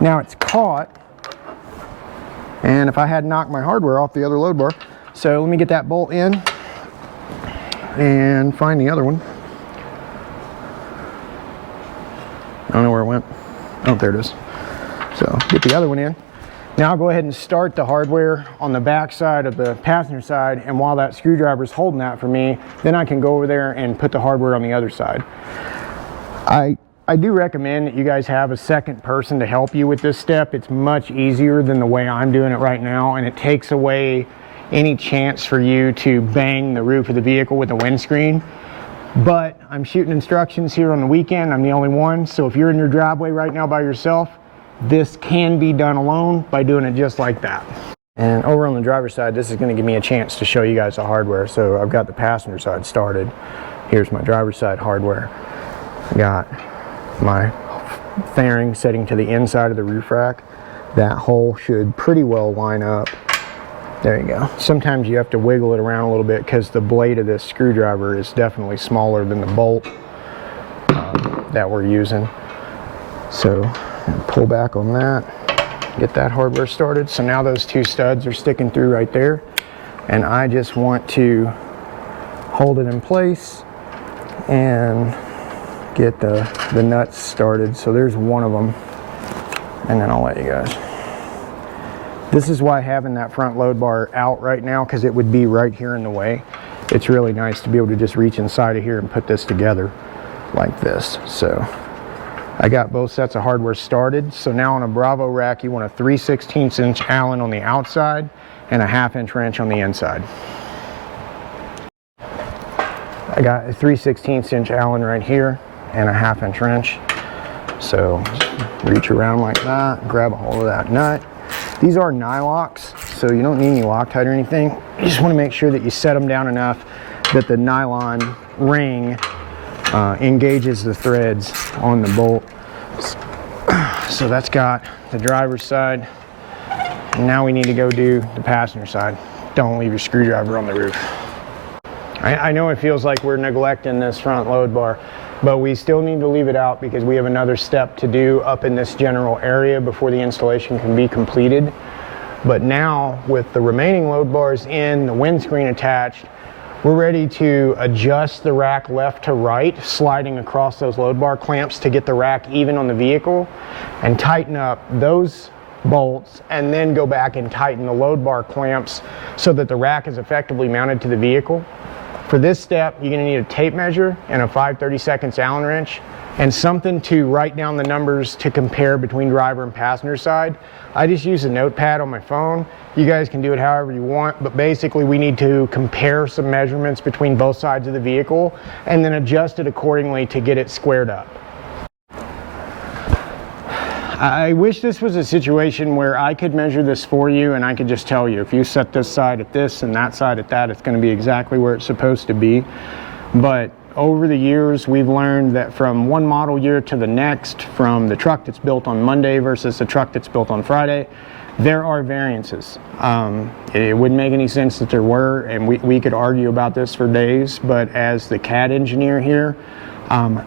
Now it's caught, and if I had knocked my hardware off the other load bar, so let me get that bolt in and find the other one. I don't know where it went. Oh, there it is. So get the other one in. Now I'll go ahead and start the hardware on the back side of the passenger side, and while that screwdriver is holding that for me, then I can go over there and put the hardware on the other side. I do recommend that you guys have a second person to help you with this step. It's much easier than the way I'm doing it right now, and it takes away any chance for you to bang the roof of the vehicle with the windscreen. But I'm shooting instructions here on the weekend. I'm the only one, so if you're in your driveway right now by yourself, this can be done alone by doing it just like that. And over on the driver's side, this is going to give me a chance to show you guys the hardware. So I've got the passenger side started. Here's my driver's side hardware. I got my fairing setting to the inside of the roof rack. That hole should pretty well line up. There you go. Sometimes you have to wiggle it around a little bit because the blade of this screwdriver is definitely smaller than the bolt that we're using. So pull back on that, get that hardware started. So now those two studs are sticking through right there, and I just want to hold it in place and get the nuts started. So there's one of them, and then I'll let you guys. This is why having that front load bar out right now, because it would be right here in the way. It's really nice to be able to just reach inside of here and put this together like this. So I got both sets of hardware started. So now on a Bravo rack, you want a 3/16 inch Allen on the outside and a 1/2 inch wrench on the inside. I got a 3/16 inch Allen right here and a 1/2 inch wrench. So reach around like that, grab a hold of that nut. These are nylocks, so you don't need any Loctite or anything. You just want to make sure that you set them down enough that the nylon ring engages the threads on the bolt. So that's got the driver's side. Now we need to go do the passenger side. Don't leave your screwdriver on the roof. I know it feels like we're neglecting this front load bar, but we still need to leave it out because we have another step to do up in this general area before the installation can be completed. But now with the remaining load bars in, the windscreen attached, we're ready to adjust the rack left to right, sliding across those load bar clamps to get the rack even on the vehicle, and tighten up those bolts, and then go back and tighten the load bar clamps so that the rack is effectively mounted to the vehicle. For this step, you're going to need a tape measure and a 5/32 Allen wrench, and something to write down the numbers to compare between driver and passenger side. I just use a notepad on my phone. You guys can do it however you want, but basically we need to compare some measurements between both sides of the vehicle and then adjust it accordingly to get it squared up. I wish this was a situation where I could measure this for you and I could just tell you, if you set this side at this and that side at that, it's going to be exactly where it's supposed to be. But over the years, we've learned that from one model year to the next, from the truck that's built on Monday versus the truck that's built on Friday, there are variances. It wouldn't make any sense that there were, and we could argue about this for days, but as the CAD engineer here,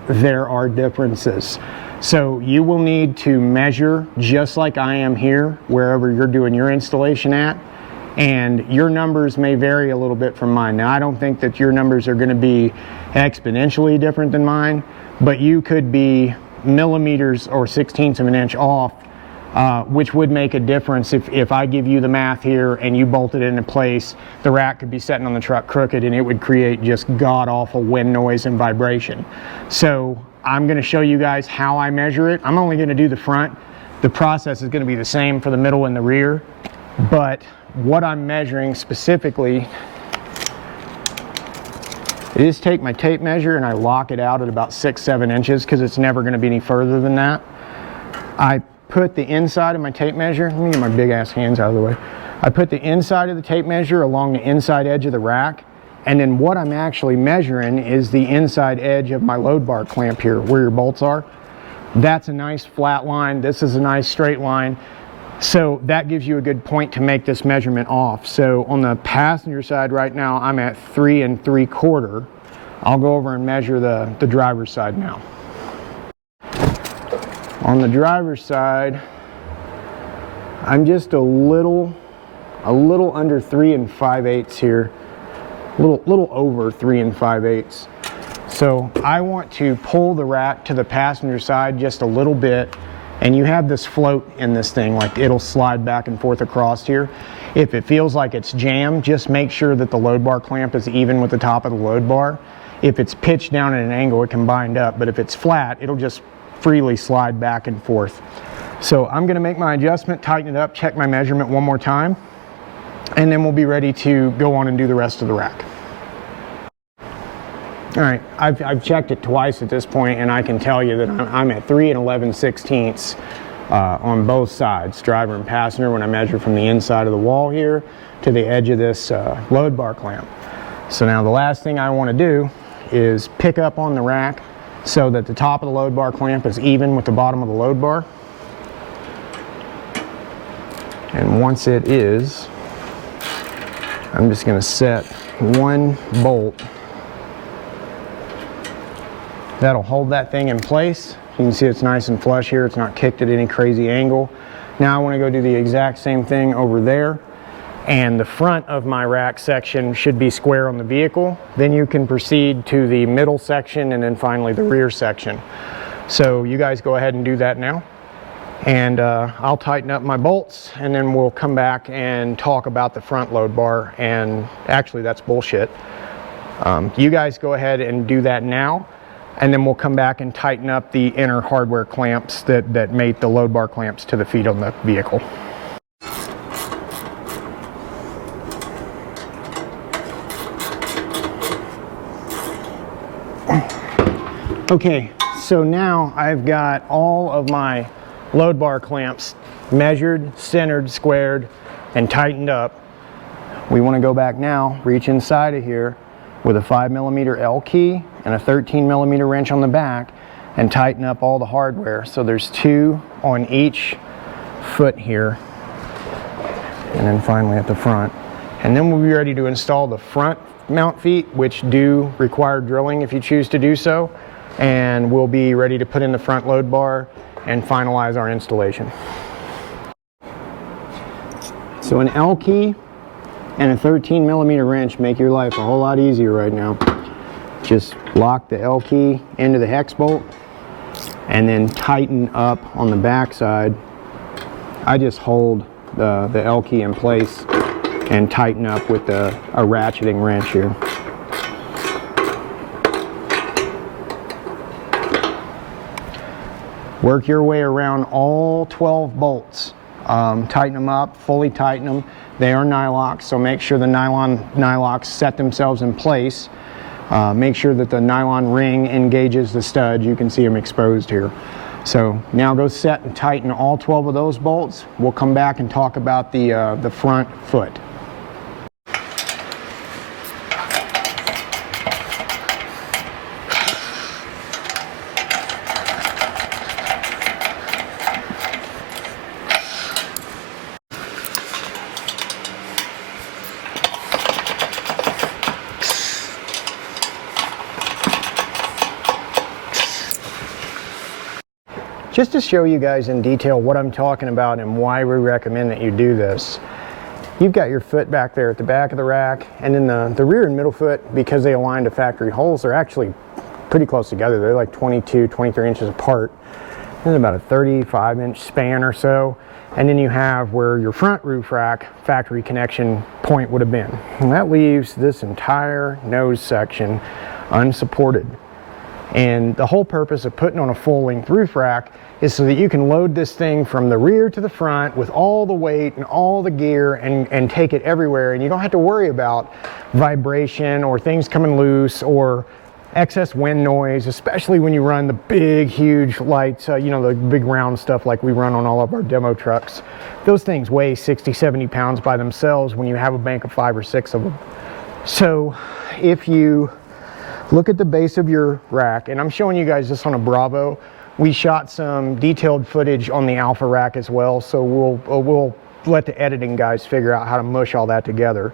there are differences. So you will need to measure just like I am here, wherever you're doing your installation at, and your numbers may vary a little bit from mine. Now, I don't think that your numbers are going to be exponentially different than mine, but you could be millimeters or 1/16 of an inch off, which would make a difference. If I give you the math here and you bolt it into place, the rack could be sitting on the truck crooked and it would create just god-awful wind noise and vibration. So I'm going to show you guys how I measure it. I'm only going to do the front. The process is going to be the same for the middle and the rear, but what I'm measuring specifically is take my tape measure and I lock it out at about 6-7 inches because it's never going to be any further than that. I put the inside of my tape measure, let me get my big ass hands out of the way. I put the inside of the tape measure along the inside edge of the rack, and then what I'm actually measuring is the inside edge of my load bar clamp here, where your bolts are. That's a nice flat line. This is a nice straight line. So that gives you a good point to make this measurement off. So on the passenger side right now, I'm at 3 3/4. I'll go over and measure the driver's side now. On the driver's side, I'm just a little under 3 5/8 here, a little over 3 5/8. So I want to pull the rack to the passenger side just a little bit, and you have this float in this thing, like it'll slide back and forth across here. If it feels like it's jammed, just make sure that the load bar clamp is even with the top of the load bar. If it's pitched down at an angle, it can bind up, but if it's flat, it'll just freely slide back and forth. So I'm gonna make my adjustment, tighten it up, check my measurement one more time, and then we'll be ready to go on and do the rest of the rack. All right, I've checked it twice at this point, and I can tell you that I'm at 3 11/16 on both sides, driver and passenger, when I measure from the inside of the wall here to the edge of this load bar clamp. So now the last thing I want to do is pick up on the rack so that the top of the load bar clamp is even with the bottom of the load bar. And once it is, I'm just going to set one bolt. That'll hold that thing in place. You can see it's nice and flush here. It's not kicked at any crazy angle. Now I want to go do the exact same thing over there. And the front of my rack section should be square on the vehicle. Then you can proceed to the middle section and then finally the rear section. So you guys go ahead and do that now. And I'll tighten up my bolts, and then we'll come back and talk about the front load bar. And actually that's bullshit. You guys go ahead and do that now. And then we'll come back and tighten up the inner hardware clamps that mate the load bar clamps to the feet on the vehicle. Okay, so now I've got all of my load bar clamps measured, centered, squared, and tightened up. We want to go back now, reach inside of here with a 5mm L key and a 13mm wrench on the back, and tighten up all the hardware. So there's 2 on each foot here, and then finally at the front. And then we'll be ready to install the front mount feet, which do require drilling if you choose to do so. And we'll be ready to put in the front load bar and finalize our installation. So an L key and a 13mm wrench make your life a whole lot easier right now. Just lock the L key into the hex bolt and then tighten up on the back side. I just hold the L key in place and tighten up with a ratcheting wrench here. Work your way around all 12 bolts. Tighten them up, fully tighten them. They are nylocks, so make sure the nylocks set themselves in place. Make sure that the nylon ring engages the stud. You can see them exposed here. So now go set and tighten all 12 of those bolts. We'll come back and talk about the front foot. Just to show you guys in detail what I'm talking about and why we recommend that you do this, you've got your foot back there at the back of the rack, and then the rear and middle foot, because they align to factory holes, they're actually pretty close together. They're like 22, 23 inches apart. There's about a 35-inch span or so. And then you have where your front roof rack factory connection point would have been. And that leaves this entire nose section unsupported. And the whole purpose of putting on a full-length roof rack is so that you can load this thing from the rear to the front with all the weight and all the gear and take it everywhere, and you don't have to worry about vibration or things coming loose or excess wind noise, especially when you run the big, huge lights, you know, the big round stuff like we run on all of our demo trucks. Those things weigh 60, 70 pounds by themselves when you have a bank of 5 or 6 of them. So if you look at the base of your rack, and I'm showing you guys this on a Bravo. We shot some detailed footage on the Alpha rack as well, so we'll let the editing guys figure out how to mush all that together.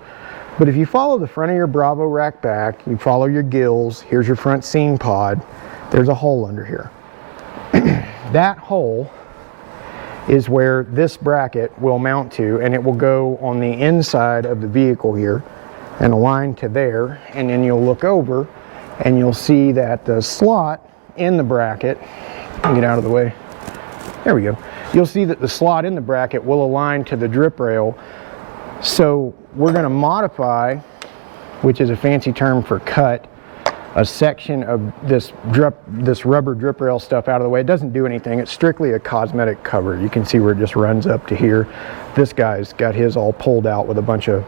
But if you follow the front of your Bravo rack back, you follow your gills, here's your front seam pod, there's a hole under here. That hole is where this bracket will mount to, and it will go on the inside of the vehicle here and align to there. And then you'll look over and you'll see that the slot in the bracket, get out of the way, there we go. You'll see that the slot in the bracket will align to the drip rail. So we're going to modify, which is a fancy term for cut, a section of this rubber drip rail stuff out of the way. It doesn't do anything. It's strictly a cosmetic cover. You can see where it just runs up to here. This guy's got his all pulled out with a bunch of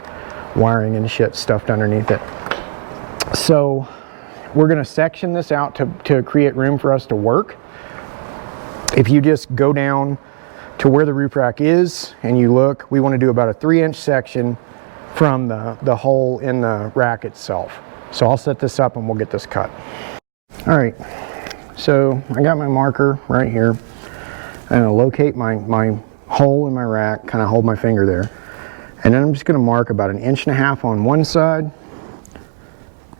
wiring and shit stuffed underneath it. So we're going to section this out to create room for us to work. If you just go down to where the roof rack is and you look, we want to do about a 3-inch section from the hole in the rack itself. So I'll set this up and we'll get this cut. All right, so I got my marker right here. I'm gonna locate my hole in my rack, kind of hold my finger there. And then I'm just gonna mark about 1.5 inches on one side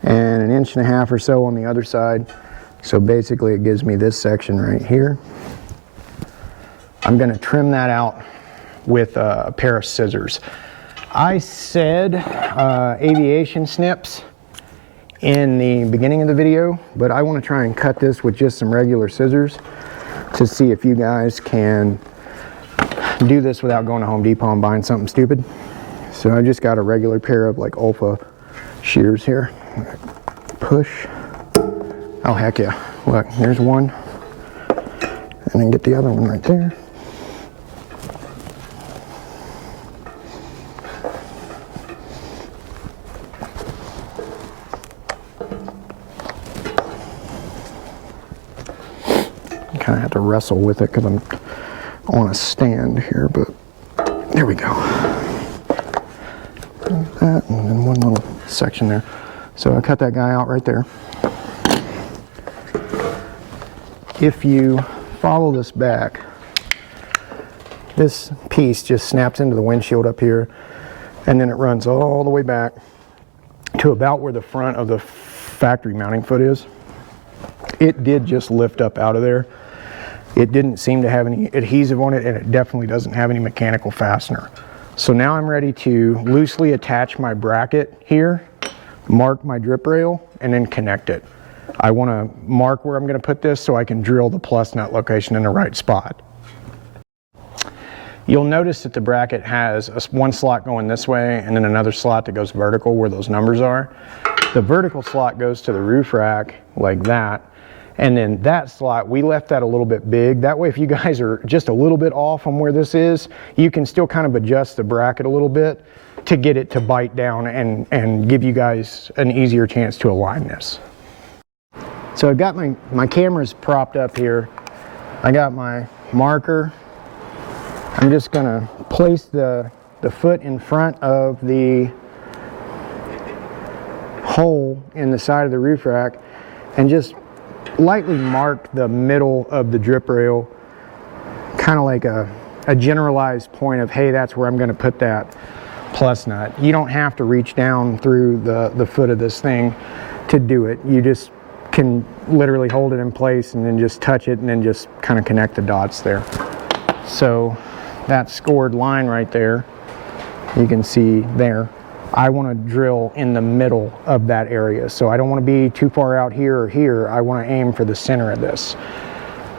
and 1.5 inches or so on the other side. So basically it gives me this section right here. I'm gonna trim that out with a pair of scissors. I said aviation snips in the beginning of the video, but I want to try and cut this with just some regular scissors to see if you guys can do this without going to Home Depot and buying something stupid. So I just got a regular pair of like Alpha shears here. Push. Oh heck yeah. Look, here's one. And then get the other one right there. Kind of have to wrestle with it because I'm on a stand here, but there we go. Like that, and then one little section there. So I cut that guy out right there. If you follow this back, this piece just snaps into the windshield up here, and then it runs all the way back to about where the front of the factory mounting foot is. It did just lift up out of there. It didn't seem to have any adhesive on it, and it definitely doesn't have any mechanical fastener. So now I'm ready to loosely attach my bracket here, mark my drip rail, and then connect it. I want to mark where I'm going to put this so I can drill the plus nut location in the right spot. You'll notice that the bracket has one slot going this way and then another slot that goes vertical where those numbers are. The vertical slot goes to the roof rack like that. And then that slot, we left that a little bit big. That way, if you guys are just a little bit off on where this is, you can still kind of adjust the bracket a little bit to get it to bite down and give you guys an easier chance to align this. So I've got my cameras propped up here. I got my marker. I'm just gonna place the foot in front of the hole in the side of the roof rack and just lightly mark the middle of the drip rail, kind of like a generalized point of, hey, that's where I'm going to put that plus nut. You don't have to reach down through the foot of this thing to do it. You just can literally hold it in place and then just touch it and then just kind of connect the dots there. So that scored line right there, you can see there. I want to drill in the middle of that area. So I don't want to be too far out here or here. I want to aim for the center of this.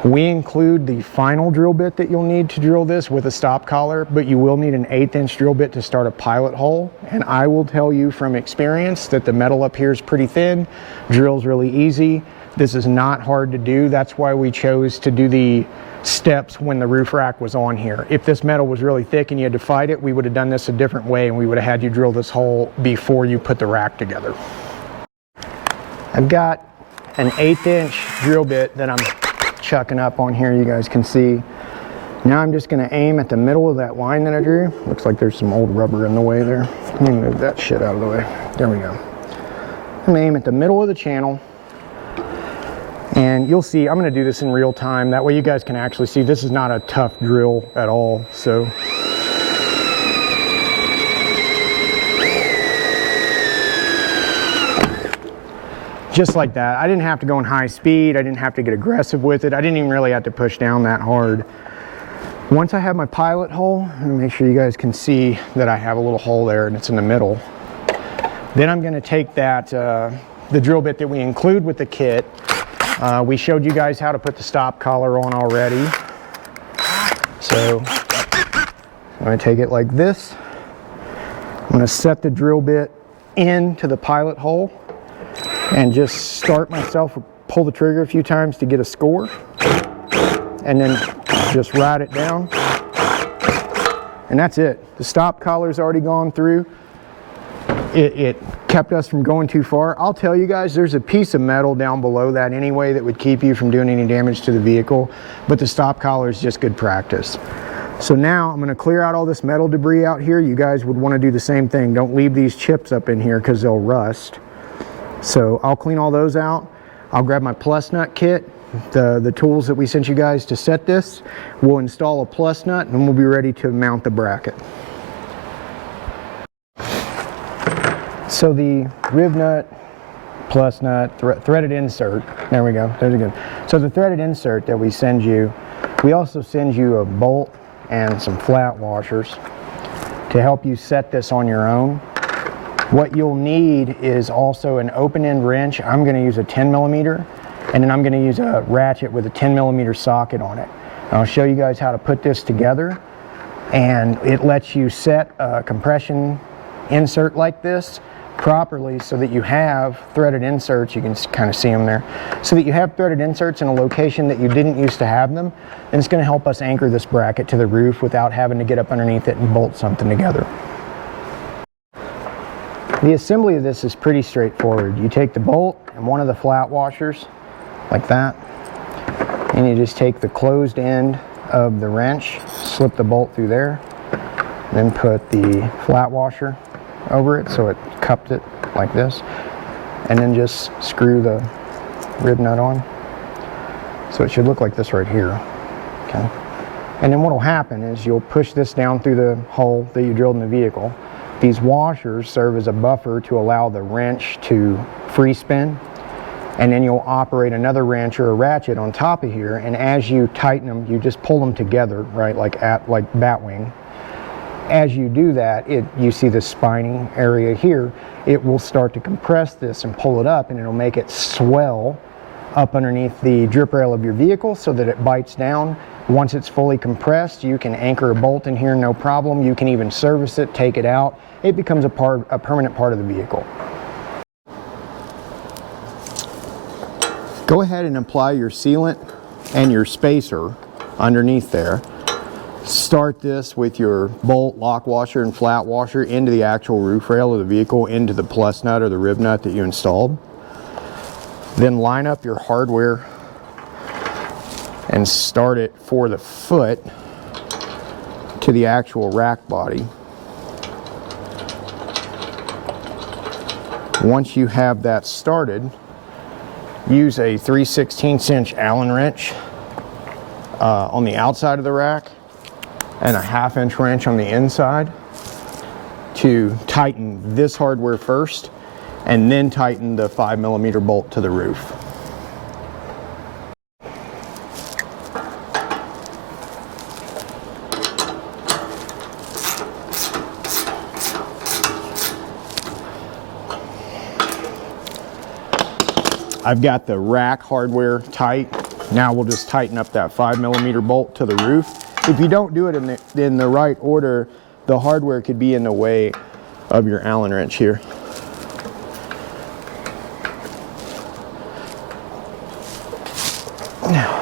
We include the final drill bit that you'll need to drill this with a stop collar, but you will need an 1/8 inch drill bit to start a pilot hole. And I will tell you from experience that the metal up here is pretty thin, drill's really easy. This is not hard to do. That's why we chose to do the steps when the roof rack was on here. If this metal was really thick and you had to fight it, we would have done this a different way and we would have had you drill this hole before you put the rack together. I've got an 1/8 inch drill bit that I'm chucking up on here, you guys can see. Now I'm just going to aim at the middle of that line that I drew. Looks like there's some old rubber in the way there. Let me move that shit out of the way. There we go. I'm going to aim at the middle of the channel. And you'll see, I'm going to do this in real time. That way you guys can actually see this is not a tough drill at all. So just like that. I didn't have to go in high speed. I didn't have to get aggressive with it. I didn't even really have to push down that hard. Once I have my pilot hole, and make sure you guys can see that I have a little hole there and it's in the middle, then I'm going to take that, the drill bit that we include with the kit. We showed you guys how to put the stop collar on already. So I'm going to take it like this. I'm going to set the drill bit into the pilot hole and just start myself, pull the trigger a few times to get a score, and then just ride it down, and that's it. The stop collar's already gone through. It kept us from going too far. I'll tell you guys, there's a piece of metal down below that anyway that would keep you from doing any damage to the vehicle, but the stop collar is just good practice. So now I'm going to clear out all this metal debris out here. You guys would want to do the same thing. Don't leave these chips up in here because they'll rust. So I'll clean all those out. I'll grab my plus nut kit, the tools that we sent you guys to set this. We'll install a plus nut and we'll be ready to mount the bracket. So the rib nut, plus nut, threaded insert, there we go, there's a good. So the threaded insert that we send you, we also send you a bolt and some flat washers to help you set this on your own. What you'll need is also an open end wrench. I'm going to use a 10mm, and then I'm going to use a ratchet with a 10mm socket on it. And I'll show you guys how to put this together, and it lets you set a compression insert like this properly so that you have threaded inserts. You can kind of see them there, so that you have threaded inserts in a location that you didn't used to have them, and it's going to help us anchor this bracket to the roof without having to get up underneath it and bolt something together. The assembly of this is pretty straightforward. You take the bolt and one of the flat washers like that, and you just take the closed end of the wrench, slip the bolt through there, then put the flat washer over it so it cupped it like this, and then just screw the rib nut on. So it should look like this right here. Okay. And then what will happen is you'll push this down through the hole that you drilled in the vehicle. These washers serve as a buffer to allow the wrench to free spin, and then you'll operate another wrench or a ratchet on top of here, and as you tighten them, you just pull them together, right, like batwing. As you do that, you see this spiny area here, it will start to compress this and pull it up, and it'll make it swell up underneath the drip rail of your vehicle so that it bites down. Once it's fully compressed, you can anchor a bolt in here, no problem. You can even service it, take it out. It becomes a permanent part of the vehicle. Go ahead and apply your sealant and your spacer underneath there. Start this with your bolt, lock washer, and flat washer into the actual roof rail of the vehicle, into the plus nut or the rib nut that you installed. Then line up your hardware and start it for the foot to the actual rack body. Once you have that started, use a 3/16" Allen wrench on the outside of the rack and a 1/2" wrench on the inside to tighten this hardware first, and then tighten the 5mm bolt to the roof. I've got the rack hardware tight. Now we'll just tighten up that 5mm bolt to the roof. If you don't do it in the right order, the hardware could be in the way of your Allen wrench here. Now,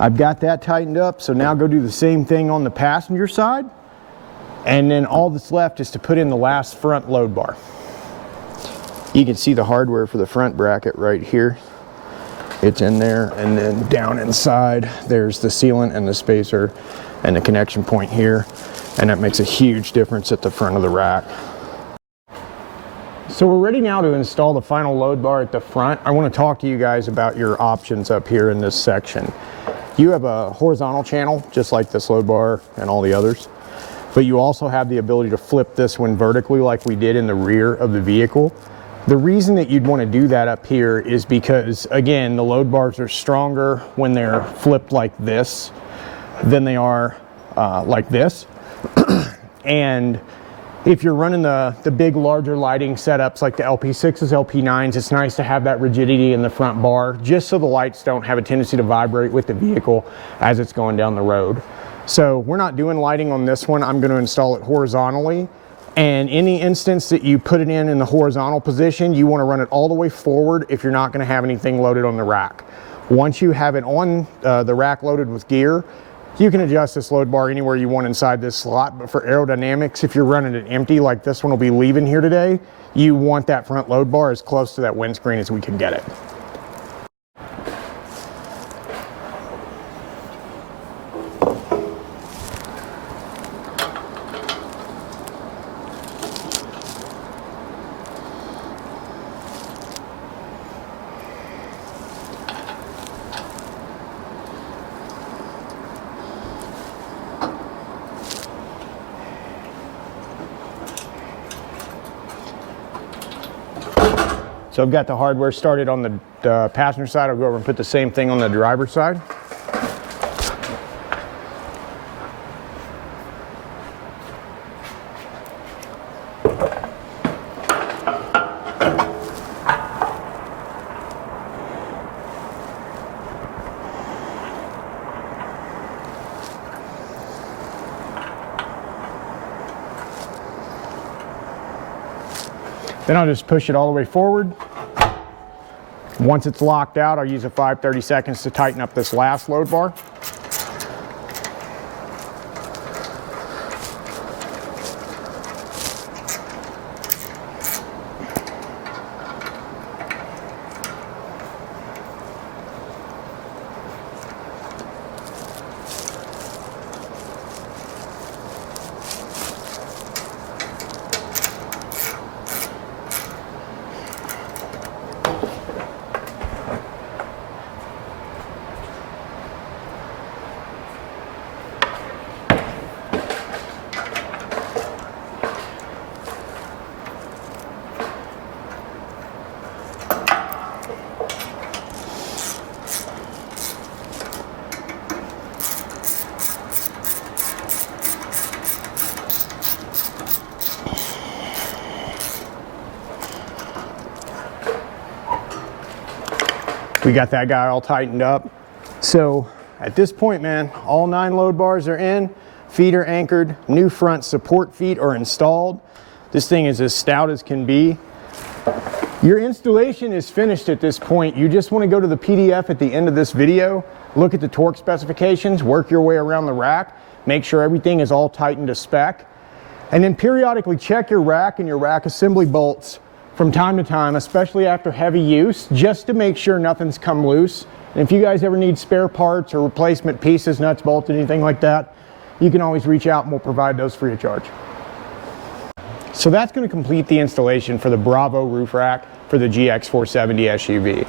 I've got that tightened up, so now go do the same thing on the passenger side, and then all that's left is to put in the last front load bar. You can see the hardware for the front bracket right here. It's in there, and then down inside there's the sealant and the spacer and the connection point here, and that makes a huge difference at the front of the rack. So we're ready now to install the final load bar at the front. I want to talk to you guys about your options up here in this section. You have a horizontal channel just like this load bar and all the others, but you also have the ability to flip this one vertically like we did in the rear of the vehicle. The reason that you'd want to do that up here is because, again, the load bars are stronger when they're flipped like this than they are like this. And if you're running the big, larger lighting setups like the LP6s, LP9s, it's nice to have that rigidity in the front bar, just so the lights don't have a tendency to vibrate with the vehicle as it's going down the road. So we're not doing lighting on this one. I'm going to install it horizontally. And in the instance that you put it in the horizontal position, you want to run it all the way forward if you're not going to have anything loaded on the rack. Once you have it on the rack loaded with gear, you can adjust this load bar anywhere you want inside this slot, but for aerodynamics, if you're running it empty like this one will be leaving here today, you want that front load bar as close to that windscreen as we can get it. So I've got the hardware started on the passenger side. I'll go over and put the same thing on the driver's side. Then I'll just push it all the way forward. Once it's locked out, I'll use a 5/32 to tighten up this last load bar. We got that guy all tightened up. So at this point, man, all 9 load bars are in, feet are anchored, new front support feet are installed. This thing is as stout as can be. Your installation is finished at this point. You just want to go to the PDF at the end of this video, look at the torque specifications, work your way around the rack, make sure everything is all tightened to spec, and then periodically check your rack and your rack assembly bolts from time to time, especially after heavy use, just to make sure nothing's come loose. And if you guys ever need spare parts or replacement pieces, nuts, bolts, anything like that, you can always reach out and we'll provide those free of charge. So that's going to complete the installation for the Bravo roof rack for the GX 470 SUV.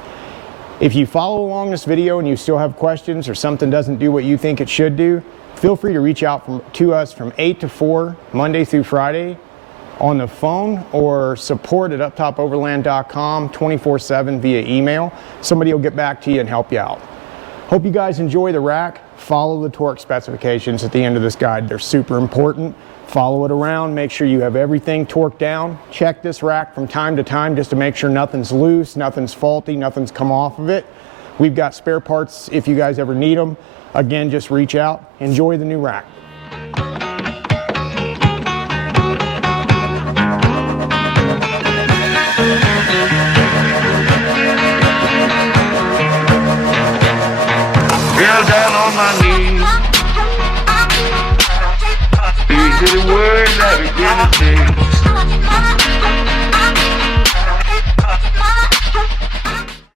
If you follow along this video and you still have questions or something doesn't do what you think it should do, feel free to reach out to us from 8 to 4, Monday through Friday, on the phone, or support at uptopoverland.com 24/7 via email. Somebody will get back to you and help you out. Hope you guys enjoy the rack. Follow the torque specifications at the end of this guide. They're super important. Follow it around, make sure you have everything torqued down. Check this rack from time to time just to make sure nothing's loose, nothing's faulty, nothing's come off of it. We've got spare parts if you guys ever need them. Again, just reach out. Enjoy the new rack. Fell down on my knees, speak to the words I begin to sing.